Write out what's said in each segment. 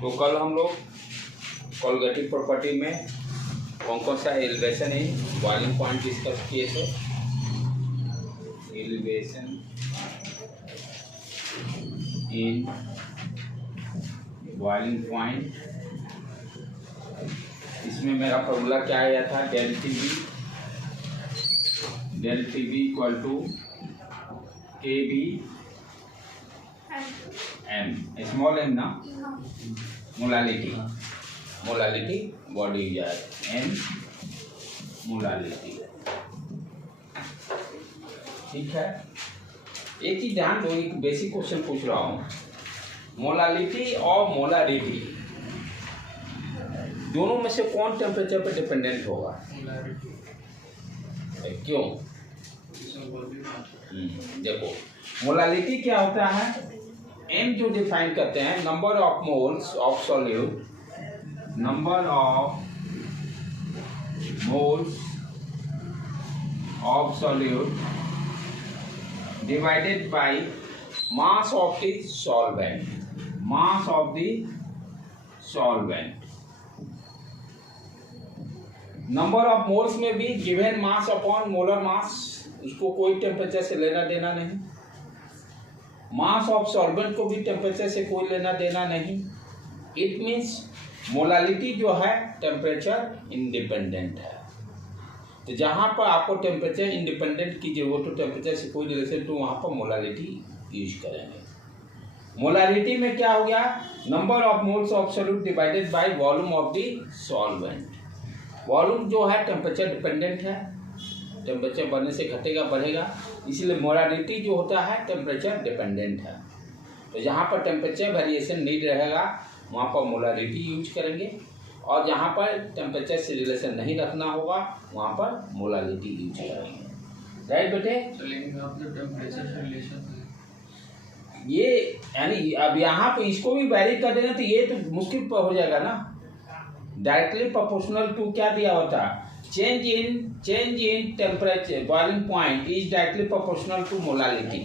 तो कल हम लोग कोलिगेटिव प्रॉपर्टी में कौन सा elevation in boiling point discuss किए थे। एलिवेशन इन बॉइलिंग पॉइंट, इसमें मेरा फॉर्मूला क्या आया था, del T B equal to K b m, small m ना, मोलालिटी बॉडी एम मोलालिटी। ठीक है, एक ही ध्यान दो, एक बेसिक क्वेश्चन पूछ रहा हूँ। मोलालिटी और मोलारिटी दोनों में से कौन टेम्परेचर पे डिपेंडेंट होगा? क्यों? देखो, मोलालिटी क्या होता है, एम जो डिफाइन करते हैं number of moles of solute, number of moles of solute divided by mass of the solvent, mass of the solvent. Number of moles में भी given mass upon molar mass, उसको कोई टेम्परेचर से लेना देना नहीं। मास ऑफ सॉल्वेंट को भी टेम्परेचर से कोई लेना देना नहीं। इट मीन्स मोलालिटी जो है टेम्परेचर इंडिपेंडेंट है। तो जहाँ पर आपको टेम्परेचर इंडिपेंडेंट की जरूरत हो, टेम्परेचर से कोई रिलेशन, तो वहाँ पर मोलालिटी यूज करेंगे। मोलालिटी में क्या हो गया, number of moles of solute divided by volume of the solvent. Volume जो है टेम्परेचर डिपेंडेंट है, टेम्परेचर बढ़ने से घटेगा बढ़ेगा, इसलिए मोलालिटी जो होता है टेम्परेचर डिपेंडेंट है। तो जहाँ पर टेम्परेचर वेरिएशन नहीं रहेगा वहाँ पर मोलालिटी यूज करेंगे, और जहाँ पर टेम्परेचर से रिलेशन नहीं रखना होगा वहाँ पर मोलालिटी यूज करेंगे। राइट बेटे? टेम्परेचर से रिलेशन ये यानी अब यहाँ पे इसको भी वैरी कर देना तो ये तो मुश्किल हो जाएगा ना। डायरेक्टली प्रोपोर्शनल टू क्या दिया होता, change in temperature boiling point is directly proportional to molality.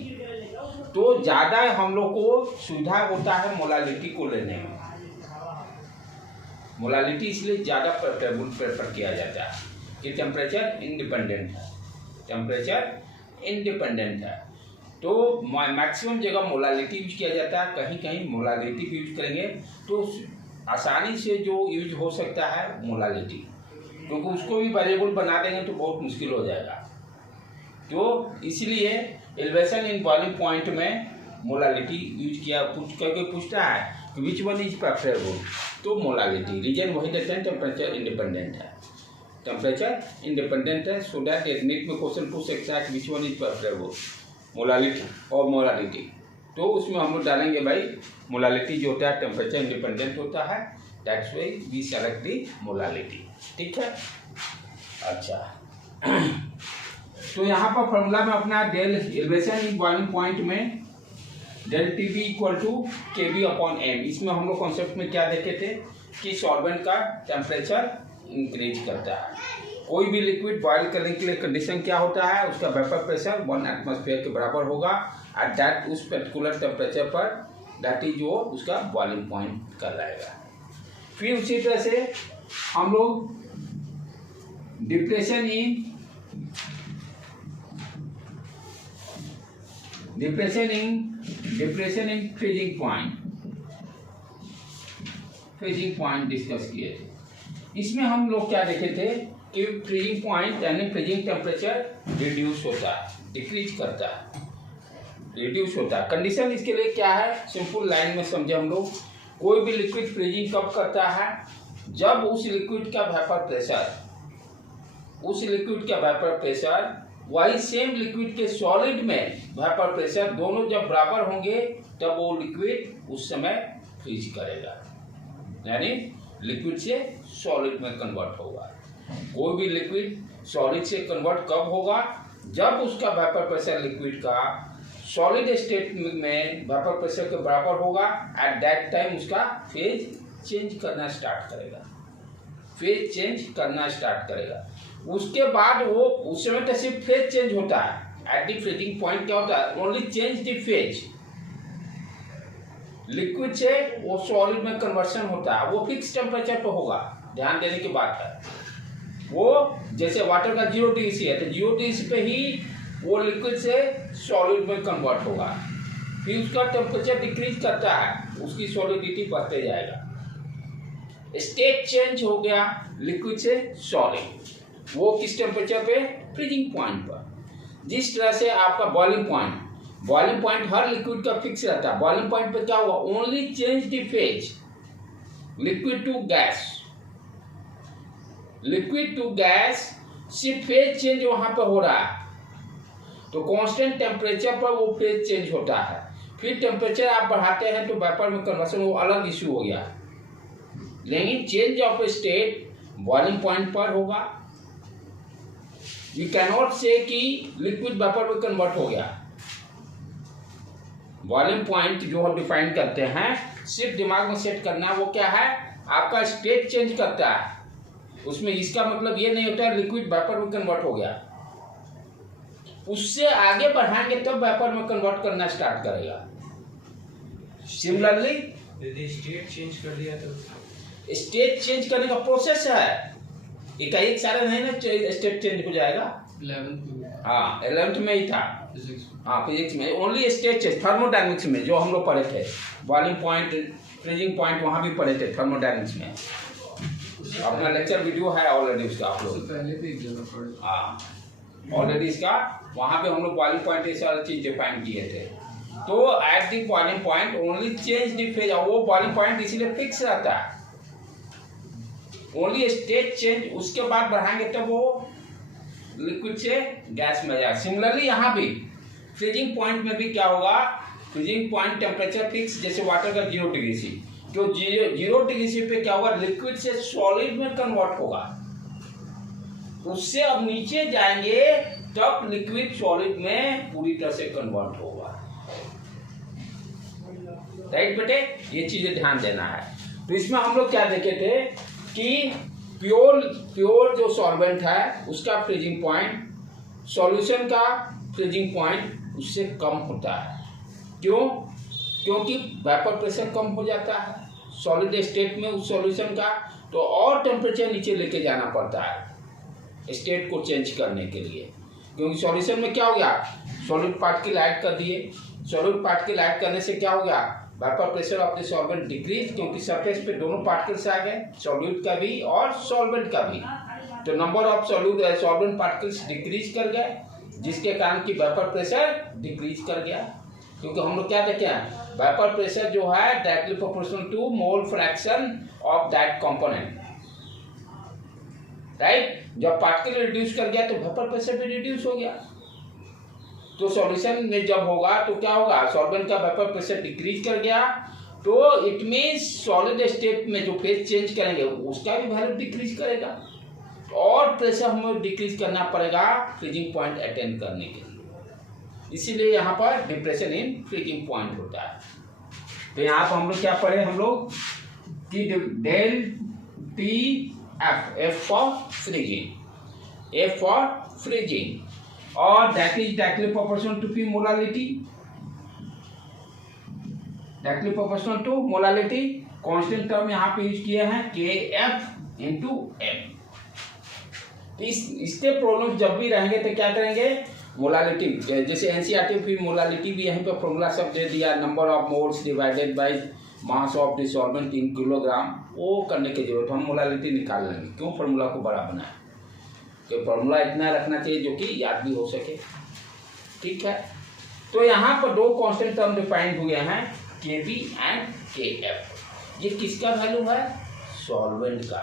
तो ज़्यादा हम लोग को सुविधा होता है मोलालिटी को लेने में। मोलालिटी इसलिए ज़्यादा प्रेफर किया जाता है कि टेम्परेचर इंडिपेंडेंट है, टेम्परेचर इंडिपेंडेंट है। तो मैक्सिमम जगह मोलालिटी यूज किया जाता है, कहीं कहीं मोलालिटी भी यूज करेंगे तो आसानी से जो यूज हो सकता है मोलालिटी, क्योंकि उसको भी वेरिएबल बना देंगे तो बहुत मुश्किल हो जाएगा। तो इसलिए एलिवेशन इन बॉइलिंग पॉइंट में मोलालिटी यूज किया, करके पूछता है कि विच वन इज प्रेफरेबल, तो मोलालिटी। रीजन वही देते हैं, टेम्परेचर इंडिपेंडेंट है, टेम्परेचर इंडिपेंडेंट है। सो दैट नीट में क्वेश्चन पूछ सकता है कि which one is preferable, molality और मोलालिटी। तो उसमें हम लोग डालेंगे भाई मोलालिटी जो होता है टेम्परेचर इंडिपेंडेंट होता है, that's why we select the molality. ठीक है, अच्छा। तो यहाँ पर फॉर्मूला में अपना del elevation in boiling point में del T B equal to K B upon M. इसमें हम लोग कॉन्सेप्ट में क्या देखे थे कि सॉल्वेंट का टेम्परेचर इंक्रीज करता है। कोई भी लिक्विड बॉयल करने के लिए कंडीशन क्या होता है, उसका वेपर प्रेशर 1 एटमॉस्फेयर के बराबर होगा एट दैट, उस पर्टिकुलर टेम्परेचर पर, दैट इज जो उसका बॉइलिंग पॉइंट कहलाएगा। फिर उसी तरह से हम लोग depression in freezing point discuss किए थे। इसमें हम लोग क्या देखे थे कि फ्रीजिंग पॉइंट यानी फ्रीजिंग टेम्परेचर रिड्यूस होता है, डिक्रीज करता है, रिड्यूस होता है। कंडीशन इसके लिए क्या है, सिंपल लाइन में समझे हम लोग। कोई भी लिक्विड फ्रीजिंग कब करता है, जब उस लिक्विड का वेपर प्रेशर वही सेम लिक्विड के सॉलिड में वेपर प्रेशर दोनों जब बराबर होंगे तब वो लिक्विड उस समय फ्रीज करेगा, यानी लिक्विड से सॉलिड में कन्वर्ट होगा। कोई भी लिक्विड सॉलिड से कन्वर्ट कब होगा, जब उसका वेपर प्रेशर लिक्विड का सॉलिड स्टेट में वेपर प्रेशर के बराबर होगा। एट दैट टाइम उसका फेज चेंज करना स्टार्ट करेगा। उसके बाद वो उस समय तो सिर्फ फेज चेंज होता है। एट द फ्रीजिंग पॉइंट क्या होता है, only change the phase, liquid से वो सॉलिड में कन्वर्शन होता है, वो फिक्स टेम्परेचर पे होगा। ध्यान देने की बात है। वो जैसे वाटर का 0 डिग्री सी है तो 0 डिग्री सी पे ही वो लिक्विड से सॉलिड में कन्वर्ट होगा, फिर उसका टेम्परेचर डिक्रीज करता है, उसकी सॉलिडिटी बढ़ते जाएगा। स्टेट चेंज हो गया लिक्विड से सॉलिड, वो किस टेम्परेचर पे? फ्रीजिंग पॉइंट पर। जिस तरह से आपका बॉइलिंग पॉइंट हर लिक्विड का फिक्स रहता है। बॉइलिंग पॉइंट पे क्या हुआ? Only change the phase liquid to gas, liquid to gas, सिर्फ फेज चेंज वहां पर हो रहा है। तो कांस्टेंट टेम्परेचर पर वो फेज चेंज होता है। फिर टेम्परेचर आप बढ़ाते हैं तो वेपर में कन्वर्सन, वो अलग इश्यू हो गया। लेकिन change of state boiling point पर होगा। यू कैन नॉट से कि लिक्विड वेपर में कन्वर्ट हो गया। बॉइलिंग पॉइंट जो हम डिफाइन करते हैं, सिर्फ दिमाग में सेट करना, वो क्या है? आपका स्टेट चेंज करता है। उसमें इसका मतलब ये नहीं होता लिक्विड वेपर में कन्वर्ट हो गया। उससे आगे बढ़ाएंगे तब वेपर में कन्वर्ट करना स्टार्ट करेगा। सिमिलरली यदि स्टेट चेंज कर दिया तो स्टेट चेंज करने का प्रोसेस है, एक सारा नहीं ना स्टेट चेंज हो जाएगा। 11th में ही था। फिजिक्स में ओनली स्टेट चेंज, थर्मोडायनेमिक्स में जो हम लोग पढ़े थे, बॉइलिंग पॉइंट, फ्रीजिंग पॉइंट, वहां भी पढ़े थे थर्मोडायनेमिक्स में। अपना लेक्चर वीडियो है ऑलरेडी उसका, आप लोग पहले भी एक जगह पढ़े ऑलरेडी इसका, वहां पे हम लोग बॉइलिंग पॉइंट ये सारी चीज डिफाइन किए थे। तो at the boiling point only change the phase, वो बॉइलिंग पॉइंट इसीलिए फिक्स रहता है, ओनली स्टेट चेंज। उसके बाद बढ़ाएंगे तब वो लिक्विड से गैस में जाएगा। सिमिलरली यहाँ भी फ्रीजिंग पॉइंट में भी क्या होगा? फ्रीजिंग पॉइंट टेम्परेचर फिक्स, जैसे वाटर का 0 डिग्री सी, तो 0 डिग्री सी पे क्या होगा? लिक्विड से सॉलिड में कन्वर्ट होगा। उससे अब नीचे जाएंगे तब लिक्विड सॉलिड में पूरी तरह से कन्वर्ट होगा। राइट बेटे, ये चीजें ध्यान देना है। तो इसमें हम लोग क्या देखे थे कि प्योर जो सॉल्वेंट है उसका फ्रीजिंग पॉइंट सॉल्यूशन का फ्रीजिंग पॉइंट उससे कम होता है। क्यों? क्योंकि वेपर प्रेशर कम हो जाता है सॉलिड स्टेट में उस सॉल्यूशन का, तो और टेम्परेचर नीचे लेके जाना पड़ता है स्टेट को चेंज करने के लिए। क्योंकि सॉल्यूशन में क्या हो गया? सॉलिड पार्टिकल ऐड कर दिए, सॉलिड पार्टिकल ऐड करने से क्या हो गया? Vapour pressure of the solvent decrease, क्योंकि सरफेस पे दोनों पार्टिकल्स आ गए, सॉल्यूट का भी और सॉल्वेंट का भी। तो number of solvent particles decrease कर गए, जिसके कारण कि वेपर प्रेशर डिक्रीज कर गया। क्योंकि हम लोग क्या देखे हैं? वेपर प्रेशर जो है directly proportional to mole fraction of that component, right. जब पार्टिकल रिड्यूस कर गया तो वेपर प्रेशर भी रिड्यूस हो गया। तो सॉल्यूशन में जब होगा तो क्या होगा? सॉल्वेंट का वेपर प्रेशर डिक्रीज कर गया, तो इट मींस सॉलिड स्टेट में जो फेज चेंज करेंगे उसका भी वैल्यू डिक्रीज करेगा, और प्रेशर हमें डिक्रीज करना पड़ेगा फ्रीजिंग पॉइंट अटेंड करने के लिए। इसीलिए यहाँ पर डिप्रेशन इन फ्रीजिंग पॉइंट होता है। तो यहाँ पर हम लोग क्या पढ़े? हम लोग कि del T F for freezing, F for freezing, और that is directly proportional to P molality, directly proportional to molality। Constant term यहाँ पे यूज किए हैं KF into M। इसके प्रॉब्लम जब भी रहेंगे तो क्या करेंगे? मोलालिटी, जैसे एनसीईआरटी भी मोलालिटी भी यहीं पे फॉर्मूला सब दे दिया, number of moles divided by mass of the solvent in kilogram, वो करने की जरूरत, हम मोलालिटी निकाल लेंगे। क्यों? फॉर्मूला को बड़ा बनाए, तो फॉर्मूला इतना रखना चाहिए जो कि याद भी हो सके, ठीक है। तो यहाँ पर दो कांस्टेंट टर्म डिफाइंड हुए हैं, Kb एंड Kf। ये किसका वैल्यू है? सॉल्वेंट का,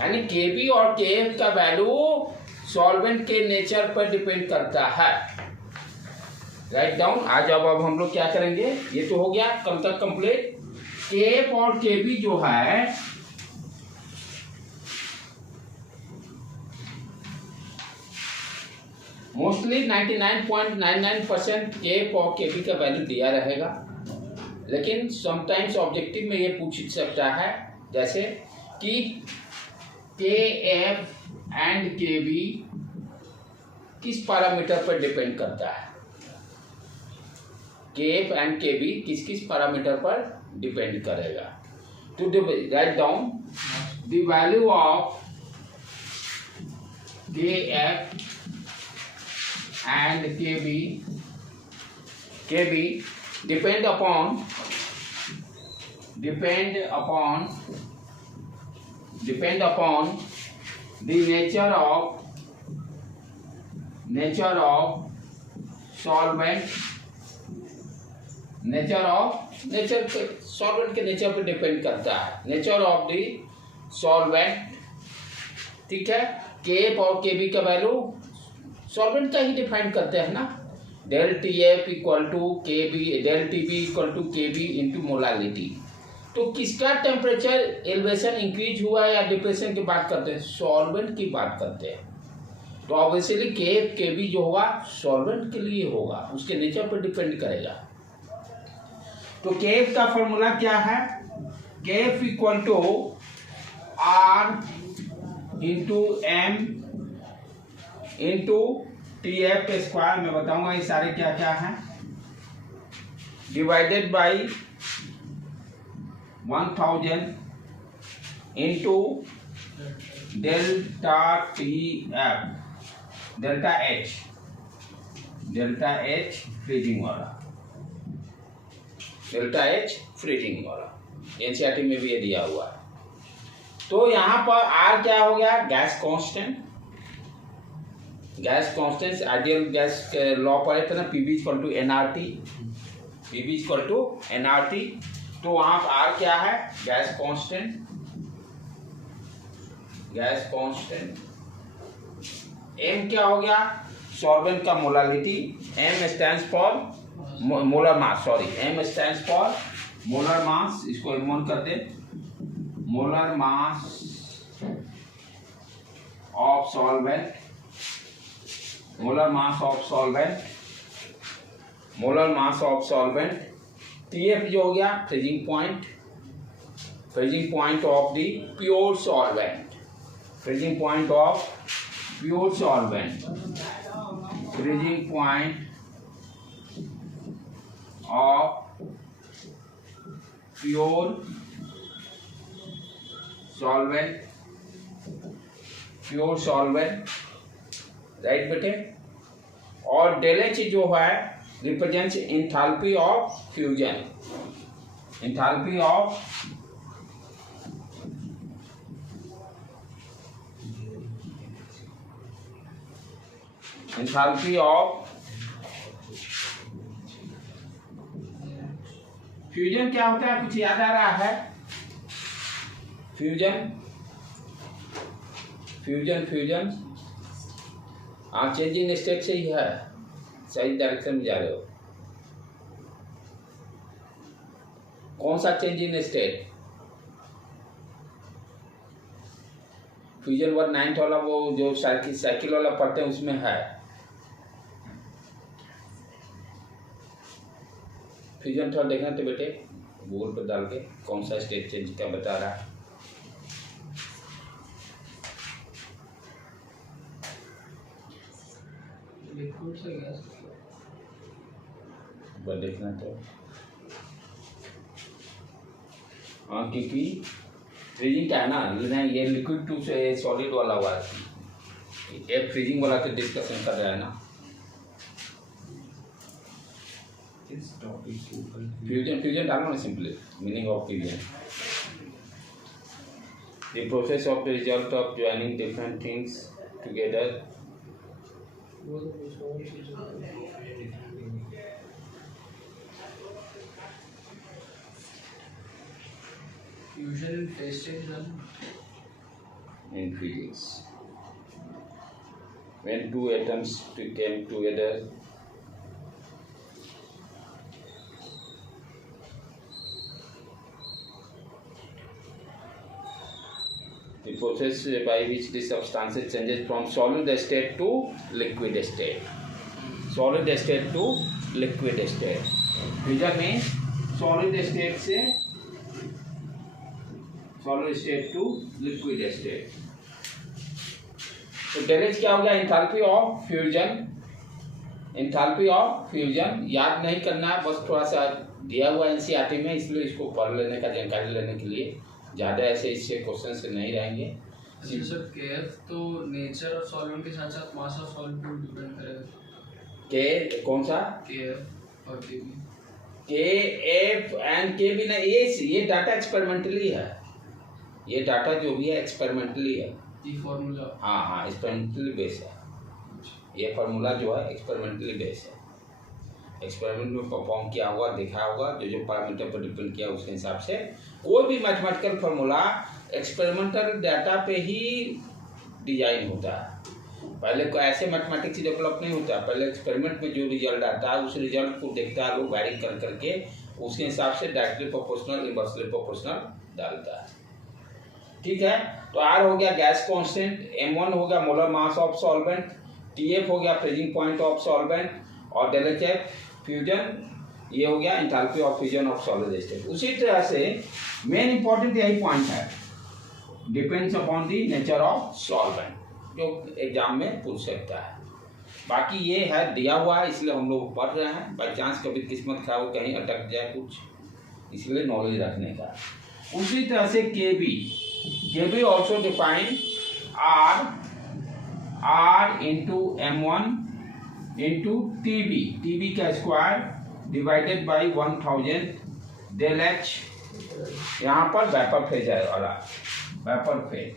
यानी Kb और Kf का वैल्यू सॉल्वेंट के नेचर पर डिपेंड करता है। Write down. आज अब हम लोग क्या करेंगे? ये तो हो गया कल तक कंप्लीट। Kf और Kb जो है मोस्टली 99.99% Kf और Kb का वैल्यू दिया रहेगा, लेकिन समटाइम्स ऑब्जेक्टिव में ये पूछ सकता है जैसे कि Kf एंड Kb किस पैरामीटर पर डिपेंड करता है। KF एंड KB किस किस पैरामीटर पर डिपेंड करेगा। To write down the value of KF and KB depend upon the nature of solvent, solvent के नेचर पे डिपेंड करता है, नेचर ऑफ द सॉल्वेंट। ठीक है, KF और KB का वैल्यू सॉल्वेंट का ही डिफाइन करते हैं ना, del TF equal to KB, del TB equal to KB into molality. तो किसका टेम्परेचर एलिवेशन इंक्रीज हुआ है या डिप्रेशन की बात करते हैं, सॉल्वेंट की बात करते हैं। तो ऑब्वियसली KF KB जो होगा सॉल्वेंट के लिए होगा, उसके नेचर पर डिपेंड करेगा। तो KF का फॉर्मूला क्या है, KF equal to R into M into TF square, मैं बताऊंगा ये सारे क्या क्या है, divided by 1000 into delta TF, delta H freezing वाला, डेल्टा H फ्रीजिंग वाला, NCERT में भी ये दिया हुआ है। तो यहाँ पर R क्या हो गया, गैस कांस्टेंट, आइडियल गैस के लॉ पढ़े थे ना, PV इक्वल टू nRT। तो वहाँ पर R क्या है, गैस कांस्टेंट। M क्या हो गया, सॉल्वेंट का molality, M stands for molar mass, M stands for molar mass, इसको M1 कर दे, molar mass of solvent, TF जो हो गया freezing point of the pure solvent, freezing point of pure solvent, pure solvent, right बेटे। और del H जो है represents enthalpy of fusion, enthalpy of fusion क्या होता है, कुछ याद आ रहा है, फ्यूजन हाँ, चेंजिंग स्टेट से ही है, सही डायरेक्शन में जा रहे हो। कौन सा changing state, fusion word 9th वाला, वो जो साइकिल वाला पढ़ते हैं उसमें है। फ्यूजन थोड़ा देखना तो बेटे गूगल पर डाल के, कौन सा स्टेट चेंज क्या बता रहा है। देखना तो हाँ, क्योंकि फ्रीजिंग क्या है ना, ये लिक्विड टू से सॉलिड वाला हुआ है, एक फ्रीजिंग वाला तो डिस्कशन कर रहा है ना। फ्यूजन डालना ना, simply meaning of fusion, the process of the result of joining different things together. Fusion in phase change in physics, when two atoms came together, the process by which the substance changes from solid state to liquid state, fusion means solid state to liquid state। तो del H क्या हो गया, enthalpy of fusion, enthalpy of fusion याद नहीं करना है, बस थोड़ा सा दिया हुआ एनसीईआरटी में, इसलिए इसको पढ़ लेने का, जानकारी लेने के लिए। ज़्यादा ऐसे इससे क्वेश्चन से नहीं रहेंगे। अच्छा सर, केएफ तो नेचर ऑफ सॉल्वेंट के साथ साथ मास ऑफ सॉल्वेंट पर डिपेंड करेगा। के कौन सा? केएफ और केबी। के एफ एंड के भी नहीं, ये डाटा एक्सपेरिमेंटली है, ये डाटा जो भी है एक्सपेरिमेंटली है। ये फॉर्मूला, हाँ एक्सपेरिमेंटली बेस है, ये फार्मूला जो है एक्सपेरिमेंटली बेस है। एक्सपेरिमेंट में परफॉर्म किया होगा, देखा होगा, जो जो पैरामीटर पर डिपेंड किया उसके हिसाब से। कोई भी मैथमेटिकल फार्मूला एक्सपेरिमेंटल डाटा पे ही डिजाइन होता है। पहले को ऐसे मैथमेटिक्स डेवलप नहीं होता, पहले एक्सपेरिमेंट में जो रिजल्ट आता है उस रिजल्ट को देखता है लोग, वैरी कर करके उसके हिसाब से डायरेक्टली प्रोपोर्शनल, इनवर्सली प्रोपोर्शनल डालता है। ठीक है, तो आर हो गया गैस कांस्टेंट, m1 हो गया molar mass of solvent, TF हो गया फ्रीजिंग पॉइंट ऑफ सॉल्वेंट, और डेलेचेफ फ्यूजन, ये हो गया enthalpy of fusion of solid state. उसी तरह से मेन इंपॉर्टेंट यही पॉइंट है, depends upon the nature of solvent, जो एग्जाम में पूछ सकता है। बाकी ये है दिया हुआ है, इसलिए हम लोग पढ़ रहे हैं, बाई चांस कभी किस्मत खराब हो, कहीं अटक जाए कुछ, इसलिए नॉलेज रखने का। उसी तरह से KB also define R into m1 इंटू टीबी का square divided by 1000 del H, यहाँ पर वेपर फेज है वाला, vapour phase.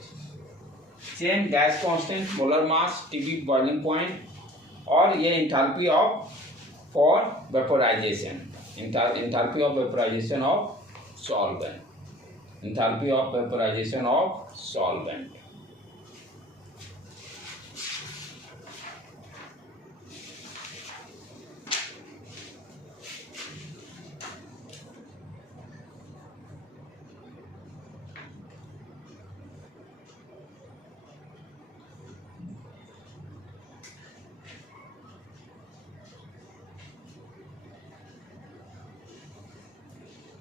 Same gas constant, molar mass, TB boiling point, और ये enthalpy of for vaporisation, enthalpy of vaporisation of solvent, enthalpy of vaporisation of solvent.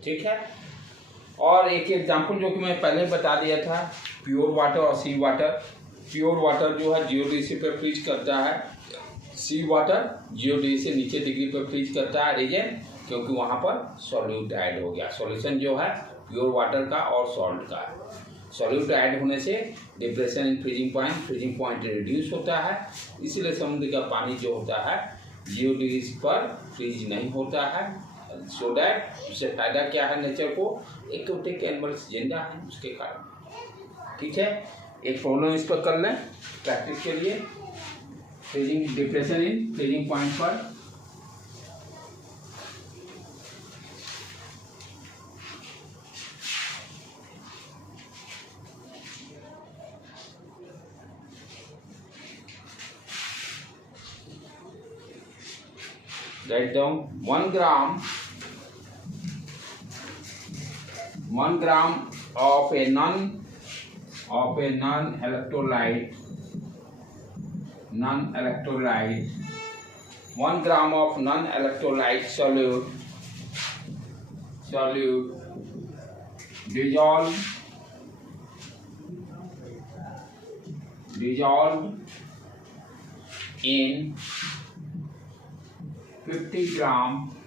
ठीक है, और एक एग्जांपल जो कि मैं पहले बता दिया था, प्योर वाटर और सी वाटर। प्योर वाटर जो है 0 डिग्री पे फ्रीज करता है, सी वाटर 0 डिग्री से नीचे डिग्री पे फ्रीज करता है रीजन, क्योंकि वहाँ पर सॉल्यूट ऐड हो गया। सॉल्यूशन जो है प्योर वाटर का और सॉल्ट का है, सॉल्यूट ऐड होने से depression in freezing point reduce होता है, इसलिए समुद्र का पानी जो होता है 0 डिग्री पर फ्रीज नहीं होता है। सो दैट उससे फायदा क्या है नेचर को, एक्वाटिक एनिमल्स जिंदा हैं उसके कारण। ठीक है, एक प्रॉब्लम इस पर कर लें प्रैक्टिस के लिए, freezing depression in freezing point पर। Write down 1 gram of a non-electrolyte 1 gram of non-electrolyte solute dissolved in 50 gram of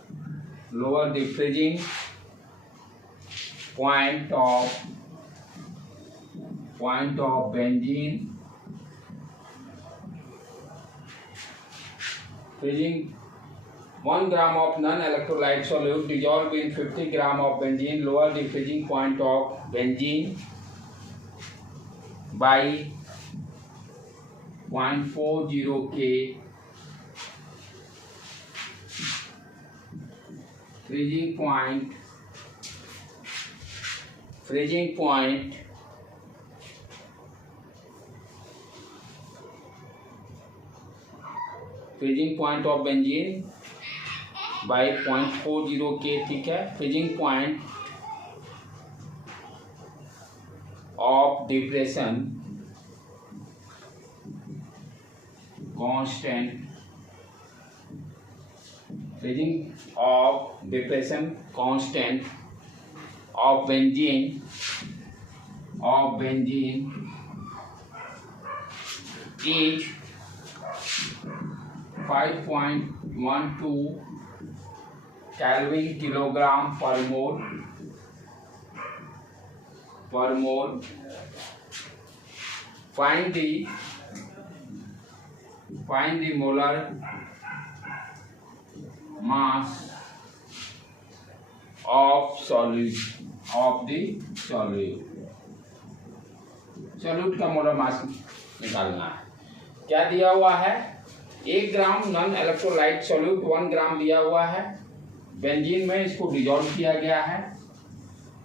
benzene lowered the freezing point of benzene, freezing 1 gram of non-electrolyte solute dissolved in 50 gram of benzene, lower the freezing point of benzene by 0.40 K. Freezing point of benzene by 0.40 K। ठीक है, freezing point of depression constant freezing of depression constant of benzene is 5.12 Kelvin kilogram per mole. Find the molar mass of the solute का molar mass निकालना है। क्या दिया हुआ है? 1 ग्राम non electrolyte solute 1 ग्राम दिया हुआ है। बेंजीन में इसको डिजोल्व किया गया है।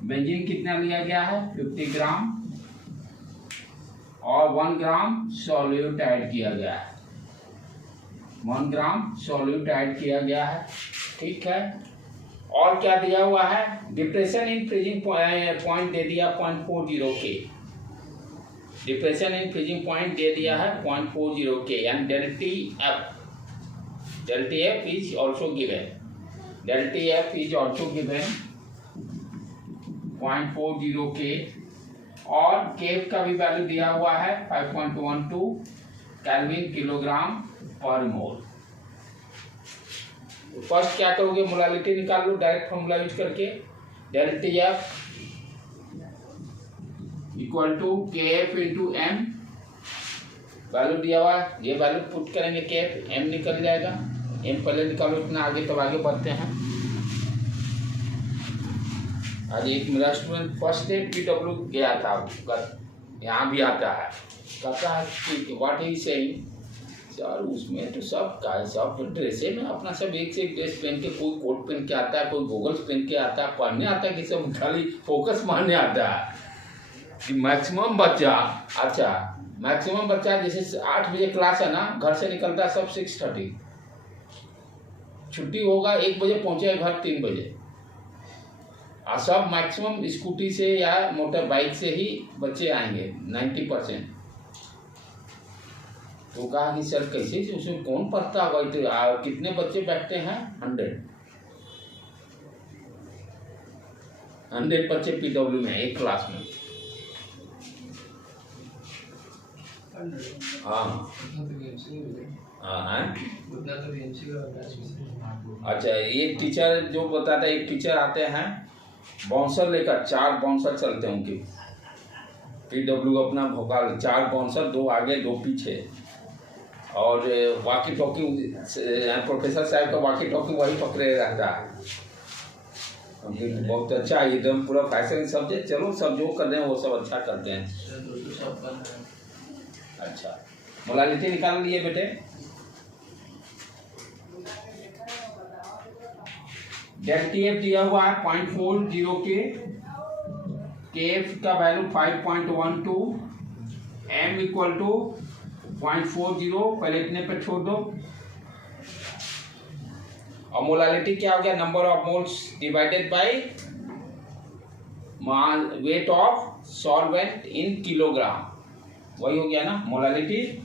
बेंजीन कितना लिया गया है? 50 ग्राम और 1 ग्राम सॉल्यूट ऐड किया गया है। 1 ग्राम सॉल्यूट ऐड किया गया है। ठीक है। और क्या दिया हुआ है? डिप्रेशन इन फ्रीजिंग पॉइंट दे दिया 0.40 के। डिप्रेशन इन फ्रीजिंग पॉइंट दे दिया है 0.40 के and delta F is also given. Delta F is also given 0.40 के और केफ का भी वैल्यू दिया हुआ है 5.12 केल्विन किलोग्राम पर मोल। फर्स्ट क्या करोगे? मोलालिटी निकाल लो डायरेक्ट फॉर्मूला यूज करके। डेल्टा एफ इक्वल टू के एफ इंटू एम। वैल्यू दिया हुआ है, ये वैल्यू पुट करेंगे के एफ, एम निकल जाएगा। एम पहले निकालो, इतना आगे तब आगे बढ़ते हैं। आज एक मेरा स्टूडेंट फर्स्ट डे PW गया था, यहाँ भी आता है, कहता है कि व्हाट ही सेइंग सर उसमें तो सब ड्रेसे में अपना सब एक से एक ड्रेस पहन के, कोई कोट पहन के आता है, कोई गोगल्स पहन के आता है, पढ़ने आता है कि सब खाली फोकस मारने आता है। कि मैक्सिमम बच्चा जैसे 8 बजे क्लास है ना, घर से निकलता है सब 6:30, छुट्टी होगा 1 बजे, पहुंचेगा घर 3 बजे। और सब मैक्सिमम स्कूटी से या मोटर बाइक से ही बच्चे आएंगे 90%। तो कहा कि सर कैसे उसमें कौन पढ़ता होगा? तो कितने बच्चे बैठते हैं? 100 बच्चे PW में एक क्लास में। हाँ अच्छा, एक टीचर जो बताता है, एक टीचर आते हैं बाउंसर लेकर, 4 बाउंसर चलते हैं उनके PW अपना भोकाल, 4 बाउंसर, 2 आगे 2 पीछे, और वाकी टॉकी प्रोफेसर साहब का वाकी टॉकी वही पकड़े रहता है। बहुत अच्छा, एकदम पूरा फैशन सब्जेक्ट। चलो सब जो कर रहे हैं वो सब अच्छा करते हैं। अच्छा, मोलालिटी निकाल लिए बेटे। डेल्टा एफ दिया हुआ है 0.40 के एफ का वैल्यू 5.12, एम इक्वल टू 0.40, पहले इतने पे छोड़ दो। और मोलालिटी क्या हो गया? Number of moles divided by weight of solvent in kilogram, वही हो गया ना molality.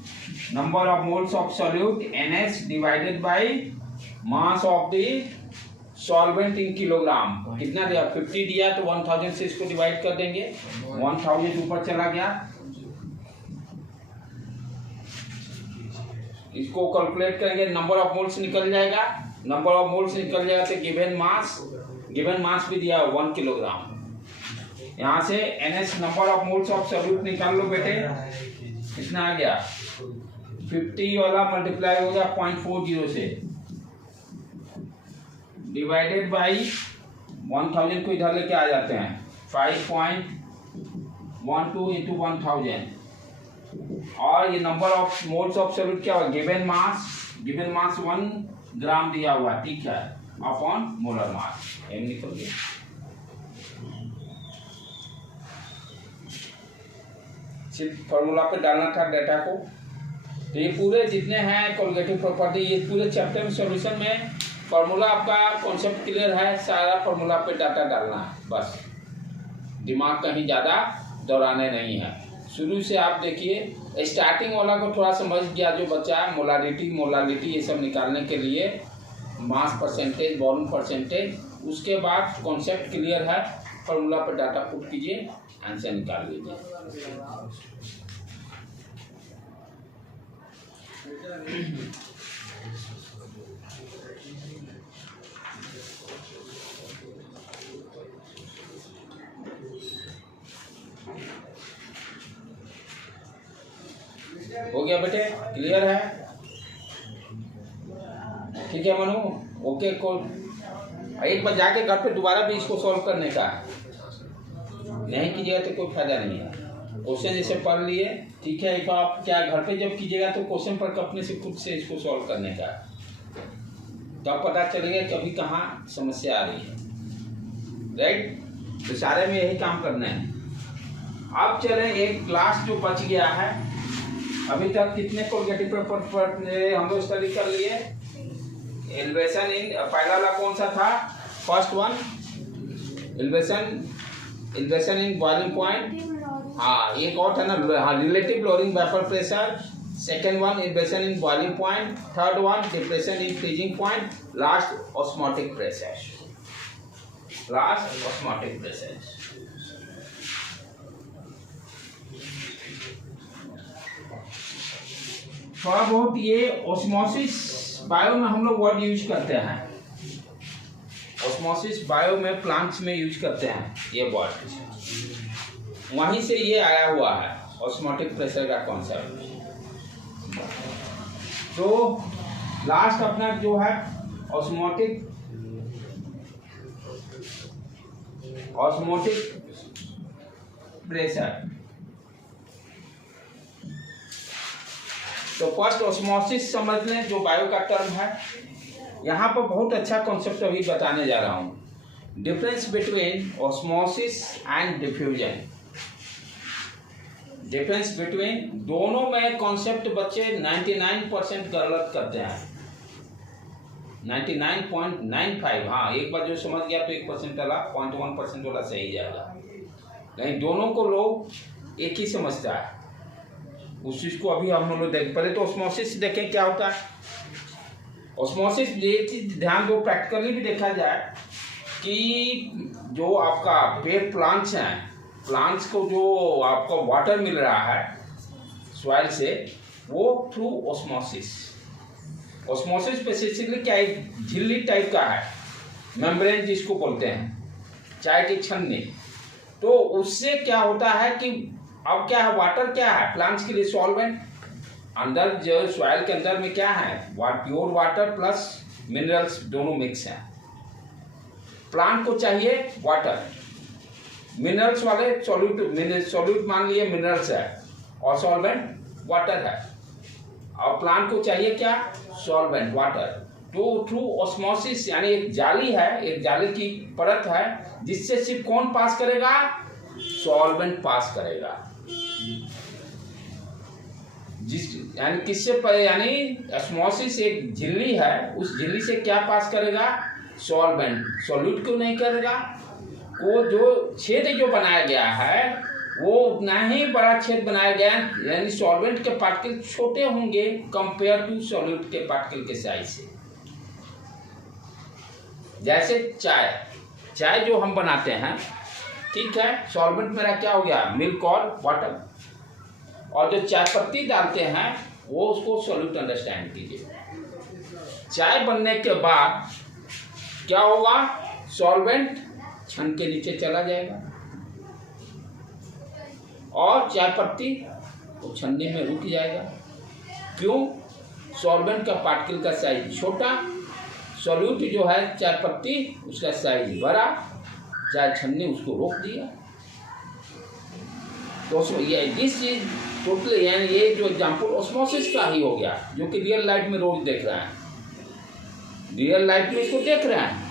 Number of moles of solute NH divided by mass of the solvent in kilogram. कितना दिया? 50 दिया, तो 1000 से इसको डिवाइड कर देंगे। 1000 ऊपर चला गया, इसको कैलकुलेट करेंगे, नंबर ऑफ मोल्स निकल जाएगा। नंबर ऑफ मोल्स निकल जाएगा तो गिवन मास भी दिया 1 किलोग्राम। यहाँ से NH number of moles of solute निकाल लो बेटे। कितना आ गया? 50 वाला मल्टीप्लाई हो गया 0.40 से, डिवाइडेड बाई 1000 को इधर लेके आ जाते हैं, 5.12 इंटू 1000। और ये number of moles of solute क्या हुआ? गिवन मास 1 ग्राम दिया हुआ, ठीक है, अपॉन मोलर मास, एम निकल गया। सिर्फ फॉर्मूला पे डालना था डेटा को। तो ये पूरे जितने हैं कोलिगेटिव प्रॉपर्टी, ये पूरे चैप्टर में सॉल्यूशन में फॉर्मूला आपका कॉन्सेप्ट क्लियर है, सारा फॉर्मूला पे डाटा डालना है बस, दिमाग कहीं ज़्यादा दौड़ाने नहीं है। शुरू से आप देखिए, स्टार्टिंग वाला को थोड़ा समझ गया जो बच्चा है, मोलालिटी ये सब निकालने के लिए, मास परसेंटेज, वॉल्यूम परसेंटेज, उसके बाद कॉन्सेप्ट क्लियर है, फॉर्मूला पर डाटा पुट कीजिए, आंसर निकाल लीजिए। हो गया बेटे, क्लियर है? ठीक है मनु, ओके। को एक बार जाके घर पे दोबारा भी इसको सॉल्व करने का, नहीं कीजिएगा तो कोई फायदा नहीं है। क्वेश्चन जैसे पढ़ लिए, ठीक है, एक बार आप क्या घर पे जब कीजिएगा तो क्वेश्चन पढ़ के अपने से खुद से इसको सॉल्व करने का, तब पता चलेगा कि अभी कहाँ समस्या आ रही है। राइट, तो सारे में यही काम करना है। अब चले एक क्लास जो बच गया है, अभी तक कितने कोलगेटिव पेपर हम लोग स्टडी कर लिए? एलिवेशन इन, पहला वाला कौन सा था? First one, elevation in boiling point. हाँ, एक और था ना, हाँ, relative lowering vapour pressure. Second one elevation in boiling point. Third one depression in freezing point. Last osmotic pressure. थोड़ा बहुत ये ऑस्मोसिस बायो में हम लोग वर्ड यूज करते हैं, ऑस्मोसिस बायो में प्लांट्स में यूज करते हैं ये वर्ड, वहीं से ये आया हुआ है ऑस्मोटिक प्रेशर का कॉन्सेप्ट। तो लास्ट अपना जो है ऑस्मोटिक प्रेशर। तो फर्स्ट ऑस्मोसिस समझ लें, जो बायो का टर्म है। यहाँ पर बहुत अच्छा कॉन्सेप्ट अभी बताने जा रहा हूँ, difference between osmosis and diffusion. Difference between, दोनों में कॉन्सेप्ट बच्चे 99% गलत करते हैं, 99.95। हाँ, एक बार जो समझ गया तो 1% वाला, 0.1% वाला सही जाएगा, नहीं दोनों को लोग एक ही समझता है। उस चीज को अभी हम लोग देख, पहले तो ऑस्मोसिस देखें क्या होता है। ऑस्मोसिस ये चीज ध्यान दो, प्रैक्टिकली भी देखा जाए कि जो आपका पेड़ प्लांट्स हैं, प्लांट्स को जो आपको वाटर मिल रहा है सॉइल से, वो थ्रू ऑस्मोसिस। ऑस्मोसिस बेसिकली क्या, एक झिल्ली टाइप का है, मेम्ब्रेन जिसको बोलते हैं, चाय की छन्नी। तो उससे क्या होता है कि अब क्या है, वाटर क्या है प्लांट्स के लिए? सॉल्वेंट। अंदर जो सॉइल के अंदर में क्या है, प्योर वाटर प्लस मिनरल्स दोनों मिक्स हैं। प्लांट को चाहिए वाटर, मिनरल्स वाले सॉल्यूट मान लिए मिनरल्स है, और सॉल्वेंट वाटर है। और प्लांट को चाहिए क्या? Solvent water. तो थ्रू ऑस्मोसिस, यानी एक जाली है, एक जाली की परत है जिससे सिर्फ कौन पास करेगा? सॉल्वेंट पास करेगा। यानी किससे, यानी ऑस्मोसिस एक झिल्ली है, उस झिल्ली से क्या पास करेगा? सॉल्वेंट। सॉल्यूट क्यों नहीं करेगा? वो जो छेद जो बनाया गया है वो उतना ही बड़ा छेद बनाया गया है, यानी सॉल्वेंट के पार्टिकल छोटे होंगे कंपेयर टू सॉल्यूट के पार्टिकल के साइज से। जैसे चाय जो हम बनाते हैं, ठीक है, सॉल्वेंट मेरा क्या हो गया? मिल्क और वाटर। और जो चाय पत्ती डालते हैं वो उसको सॉल्यूट अंडरस्टैंड कीजिए। चाय बनने के बाद क्या होगा? सॉल्वेंट छन के नीचे चला जाएगा और चाय पत्ती वो छन्नी में रुक जाएगा। क्यों? सॉल्वेंट का पार्टिकल का साइज छोटा, सॉल्यूट जो है चाय पत्ती उसका साइज बड़ा, चाय छन्नी उसको रोक दिया। तो ये दिस चीज टोटल, यानी ये जो एग्जाम्पल ऑस्मोसिस का ही हो गया, जो कि रियल लाइफ में रोज देख रहे हैं, रियल लाइफ में इसको देख रहे हैं।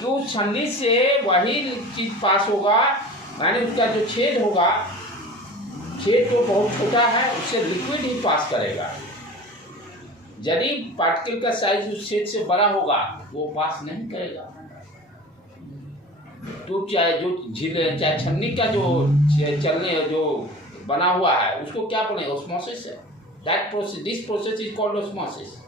तो छन्नी से वही चीज पास होगा, यानी उसका जो छेद होगा, छेद तो बहुत छोटा है, उससे लिक्विड ही पास करेगा। यदि पार्टिकल का साइज उस छेद से बड़ा होगा वो पास नहीं करेगा। तो चाहे छन्नी का जो चलने, जो बना हुआ है उसको क्या बोले, ऑस्मोसिस है। That process, this process is called osmosis.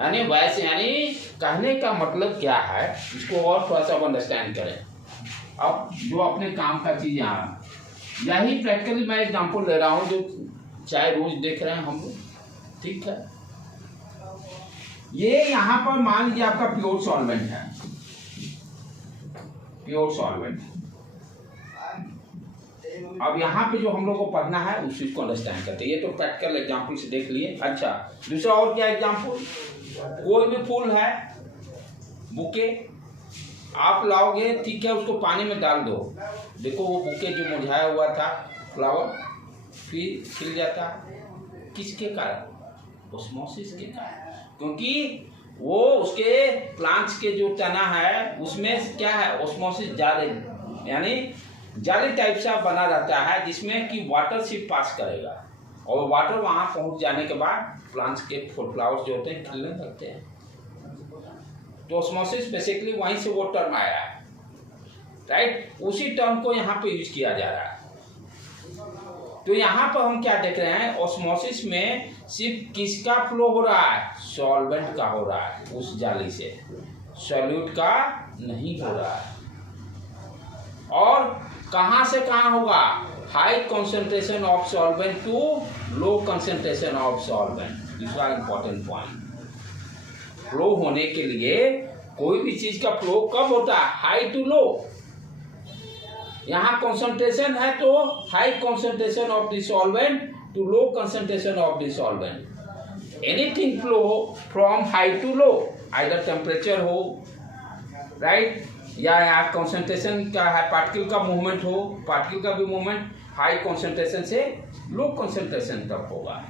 यानी वैसे, यानी कहने का मतलब क्या है, इसको और थोड़ा सा अंडरस्टैंड करें। अब जो अपने काम का चीज यहाँ, यही प्रैक्टिकली मैं एग्जांपल ले रहा हूँ जो चाहे रोज देख रहे हैं हम लोग, ठीक है। ये यहाँ पर मान लीजिए आपका प्योर सॉल्वेंट है, प्योर सॉल्वेंट। अब यहाँ पे जो हम लोग को पढ़ना है उस चीज को अंडरस्टैंड करते हैं। ये तो प्रैक्टिकल एग्जांपल से देख लिए। अच्छा, दूसरा और क्या एग्जांपल, कोई भी फूल है, बुके आप लाओगे, ठीक है, उसको पानी में डाल दो, देखो वो बुके जो मुरझाया हुआ था फ्लावर फिर खिल जाता है। किसके कारण, ऑस्मोसिस के कारण, क्योंकि वो उसके प्लांट्स के जो तना है उसमें क्या है, ऑस्मोसिस जाले, यानी जाली टाइप सा बना रहता है जिसमें कि वाटर सिर्फ पास करेगा और वाटर वहां पहुंच जाने के बाद प्लांट्स के फ्लावर्स जो होते हैं खिलने लगते हैं। तो ऑस्मोसिस बेसिकली वहीं से वो टर्म आया है, राइट। उसी टर्म को यहाँ पे यूज किया जा रहा है। तो यहाँ पर हम क्या देख रहे हैं, ऑस्मोसिस में सिर्फ किसका फ्लो हो रहा है, सॉल्वेंट का हो रहा है उस जाली से, सॉल्यूट का नहीं हो रहा है। और कहां से कहां होगा, high concentration of solvent to low concentration of solvent. दूसरा इंपॉर्टेंट पॉइंट, फ्लो होने के लिए कोई भी चीज का फ्लो कब होता है, हाई टू लो। यहां कंसंट्रेशन है तो high concentration of the solvent to low concentration of the solvent. Anything flow from high to low, either temperature हो, राइट, या यहाँ कंसंट्रेशन का है, पार्टिकल का मूवमेंट हो, पार्टिकल का भी मूवमेंट हाई कंसंट्रेशन से लो कंसंट्रेशन तक होगा।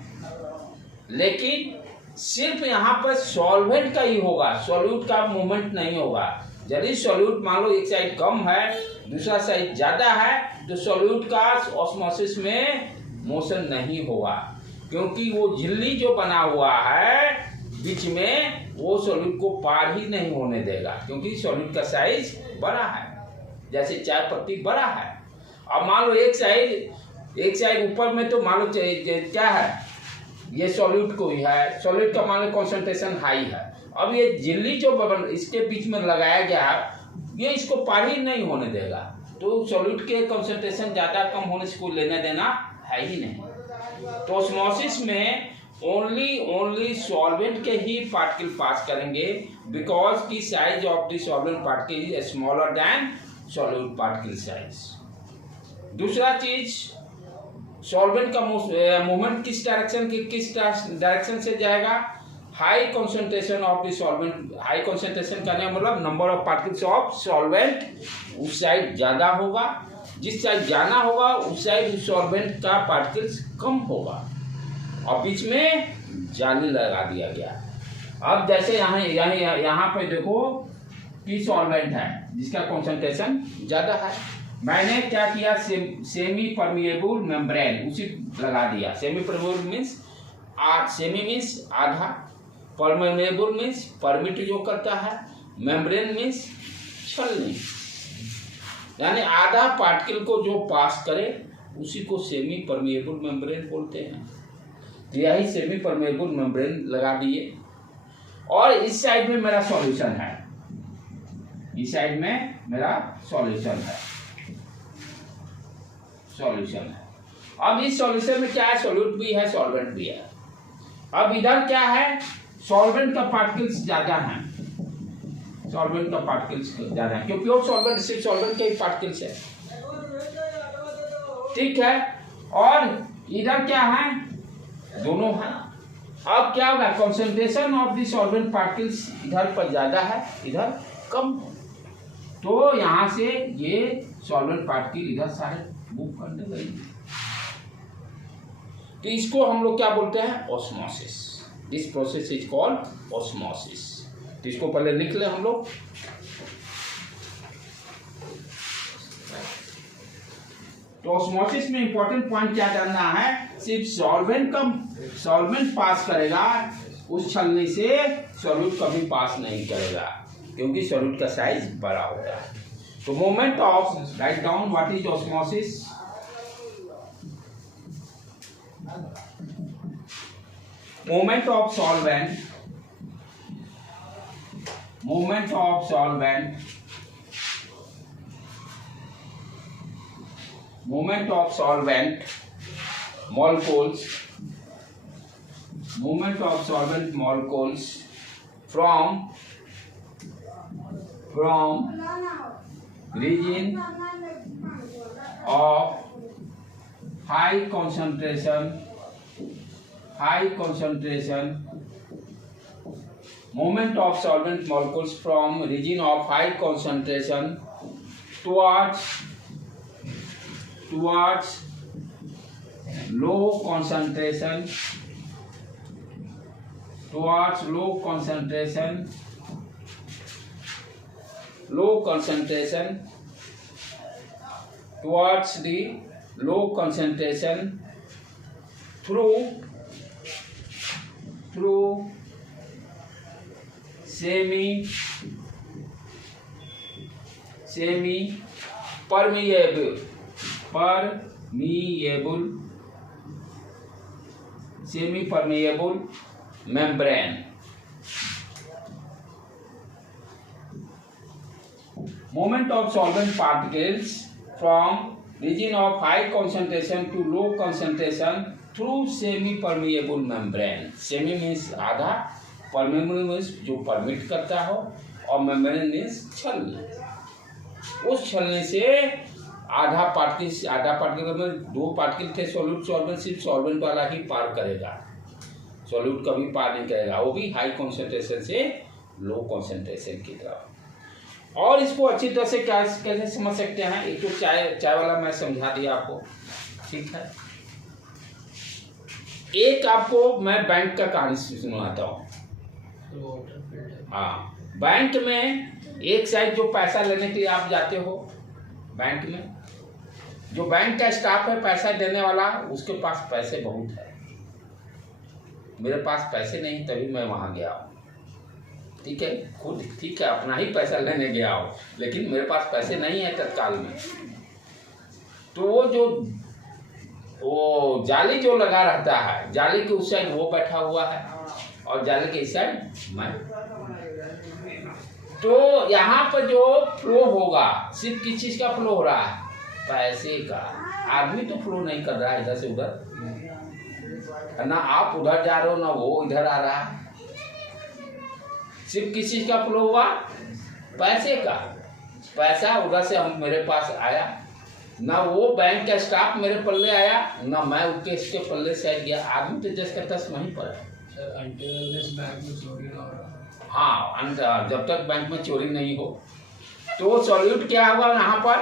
लेकिन सिर्फ यहाँ पर सॉल्वेंट का ही होगा, सॉल्यूट का मूवमेंट नहीं होगा। यदि सॉल्यूट मान लो एक साइड कम है दूसरा साइड ज्यादा है तो सॉल्यूट का ऑस्मोसिस में मोशन नहीं होगा, क्योंकि वो झिल्ली जो बना हुआ है बीच में वो सॉल्यूट को पार ही नहीं होने देगा, क्योंकि सॉल्यूट का साइज बड़ा है, जैसे चाय पत्ती बड़ा है। अब मान लो एक साइड ऊपर में, तो मान लो क्या है, ये सॉल्यूट को ही है, सॉल्यूट का मान लो कंसंट्रेशन हाई है। अब ये झिल्ली जो इसके बीच में लगाया गया है ये इसको पार ही नहीं होने देगा, तो सॉल्यूट के कंसंट्रेशन ज्यादा कम होने से कोई लेना देना है ही नहीं। तो ऑस्मोसिस में ओनली सॉल्वेंट के ही पार्टिकल पास करेंगे, बिकॉज की size of the solvent particle is smaller than solute particle size. दूसरा चीज, सॉल्वेंट का मूवमेंट किस डायरेक्शन से जाएगा, high concentration of the solvent, high concentration का मतलब number of particles of solvent उस साइड ज्यादा होगा, जिस साइड जाना होगा उस साइड सॉल्वेंट का पार्टिकल्स कम होगा, और बीच में जाली लगा दिया गया। अब जैसे यहाँ पे देखो कि सॉल्वेंट है जिसका कंसंट्रेशन ज्यादा है, मैंने क्या किया, सेमी परमिएबल मेम्ब्रेन उसी लगा दिया। Semi permeable means semi means आधा, परमिएबल मीन्स परमिट जो करता है, मेम्ब्रेन मीन्स छलनी, यानी आधा पार्टिकल को जो पास करे उसी को सेमी परमिएबल मेम्ब्रेन बोलते हैं। तो यही सेमी परमिएबल मेम्ब्रेन लगा दिए, और इस साइड में मेरा सॉल्यूशन है, इस साइड में मेरा सॉल्यूशन है। अब इस सॉल्यूशन में क्या है, सॉल्यूट भी है सॉल्वेंट भी है। अब इधर क्या है, सॉल्वेंट का पार्टिकल्स ज्यादा हैं, सॉल्वेंट का पार्टिकल्स ज्यादा है, क्योंकि प्योर सॉल्वेंट सिर्फ सॉल्वेंट के ही पार्टिकल्स है, ठीक है। और इधर क्या है, दोनों है। अब क्या होगा, concentration of the solvent particles इधर पर ज्यादा है इधर कम, तो यहां से ये सॉल्वेंट पार्टिकल इधर सारे मूव करने लगेंगे। तो इसको हम लोग क्या बोलते हैं, osmosis. This process is called osmosis. तो इसको पहले लिख ले हम लोग। तो ऑस्मोसिस में इंपॉर्टेंट पॉइंट क्या जानना है, सिर्फ सॉल्वेंट पास करेगा उस छलनी से, सॉल्यूट कभी पास नहीं करेगा, क्योंकि सॉल्यूट का साइज बड़ा होता है। तो moment of, write down what is osmosis. movement of solvent, molecules from region of high concentration, movement of solvent molecules from region of high concentration towards low concentration, towards low concentration through semi permeable membrane. Movement of solvent particles from region of high concentration to low concentration through semi permeable membrane. Semi means आधा, permeable means जो permit करता हो, और membrane means छलनी. उस छलनी से आधा पार्टिकल में 2 पार्टिकल थे सॉल्यूट सॉल्वेंट, सिर्फ सॉल्वेंट वाला ही पार करेगा, सॉल्यूट कभी पार नहीं करेगा, वो भी हाई कॉन्सेंट्रेशन से लो कॉन्सेंट्रेशन की तरफ. और इसको अच्छी तरह से कैसे समझ सकते हैं, एक तो चाय वाला मैं समझा दिया आपको, ठीक है. एक आपको मैं बैंक का कहानी सुनाता हूँ. हाँ, बैंक में एक साइड जो पैसा लेने के लिए आप जाते हो बैंक में, जो बैंक का स्टाफ है पैसा देने वाला, उसके पास पैसे बहुत है. मेरे पास पैसे नहीं तभी मैं वहाँ गया हूँ, ठीक है, खुद ठीक है अपना ही पैसा लेने गया हूँ, लेकिन मेरे पास पैसे नहीं है तत्काल में. तो वो जाली जो लगा रहता है, जाली के उस साइड वो बैठा हुआ है और जाली के इस साइड मैं. तो यहाँ पर जो फ्लो होगा, सिर्फ किस चीज का फ्लो हो रहा है, पैसे का. आदमी तो फ्लो नहीं कर रहा है इधर से उधर, ना आप उधर जा रहे हो ना वो इधर आ रहा है. सिर्फ किस चीज का फ्लो हुआ, पैसे का. पैसा उधर से हम मेरे पास आया, ना वो बैंक का स्टाफ मेरे पल्ले आया, ना मैं उसके पल्ले से गया. आदमी तो जस्ट का तस वहीं पर है. बैंक में चोरी ना हो रहा. हाँ, जब तक बैंक में चोरी नहीं हो. तो सॉल्यूट क्या हुआ, यहाँ पर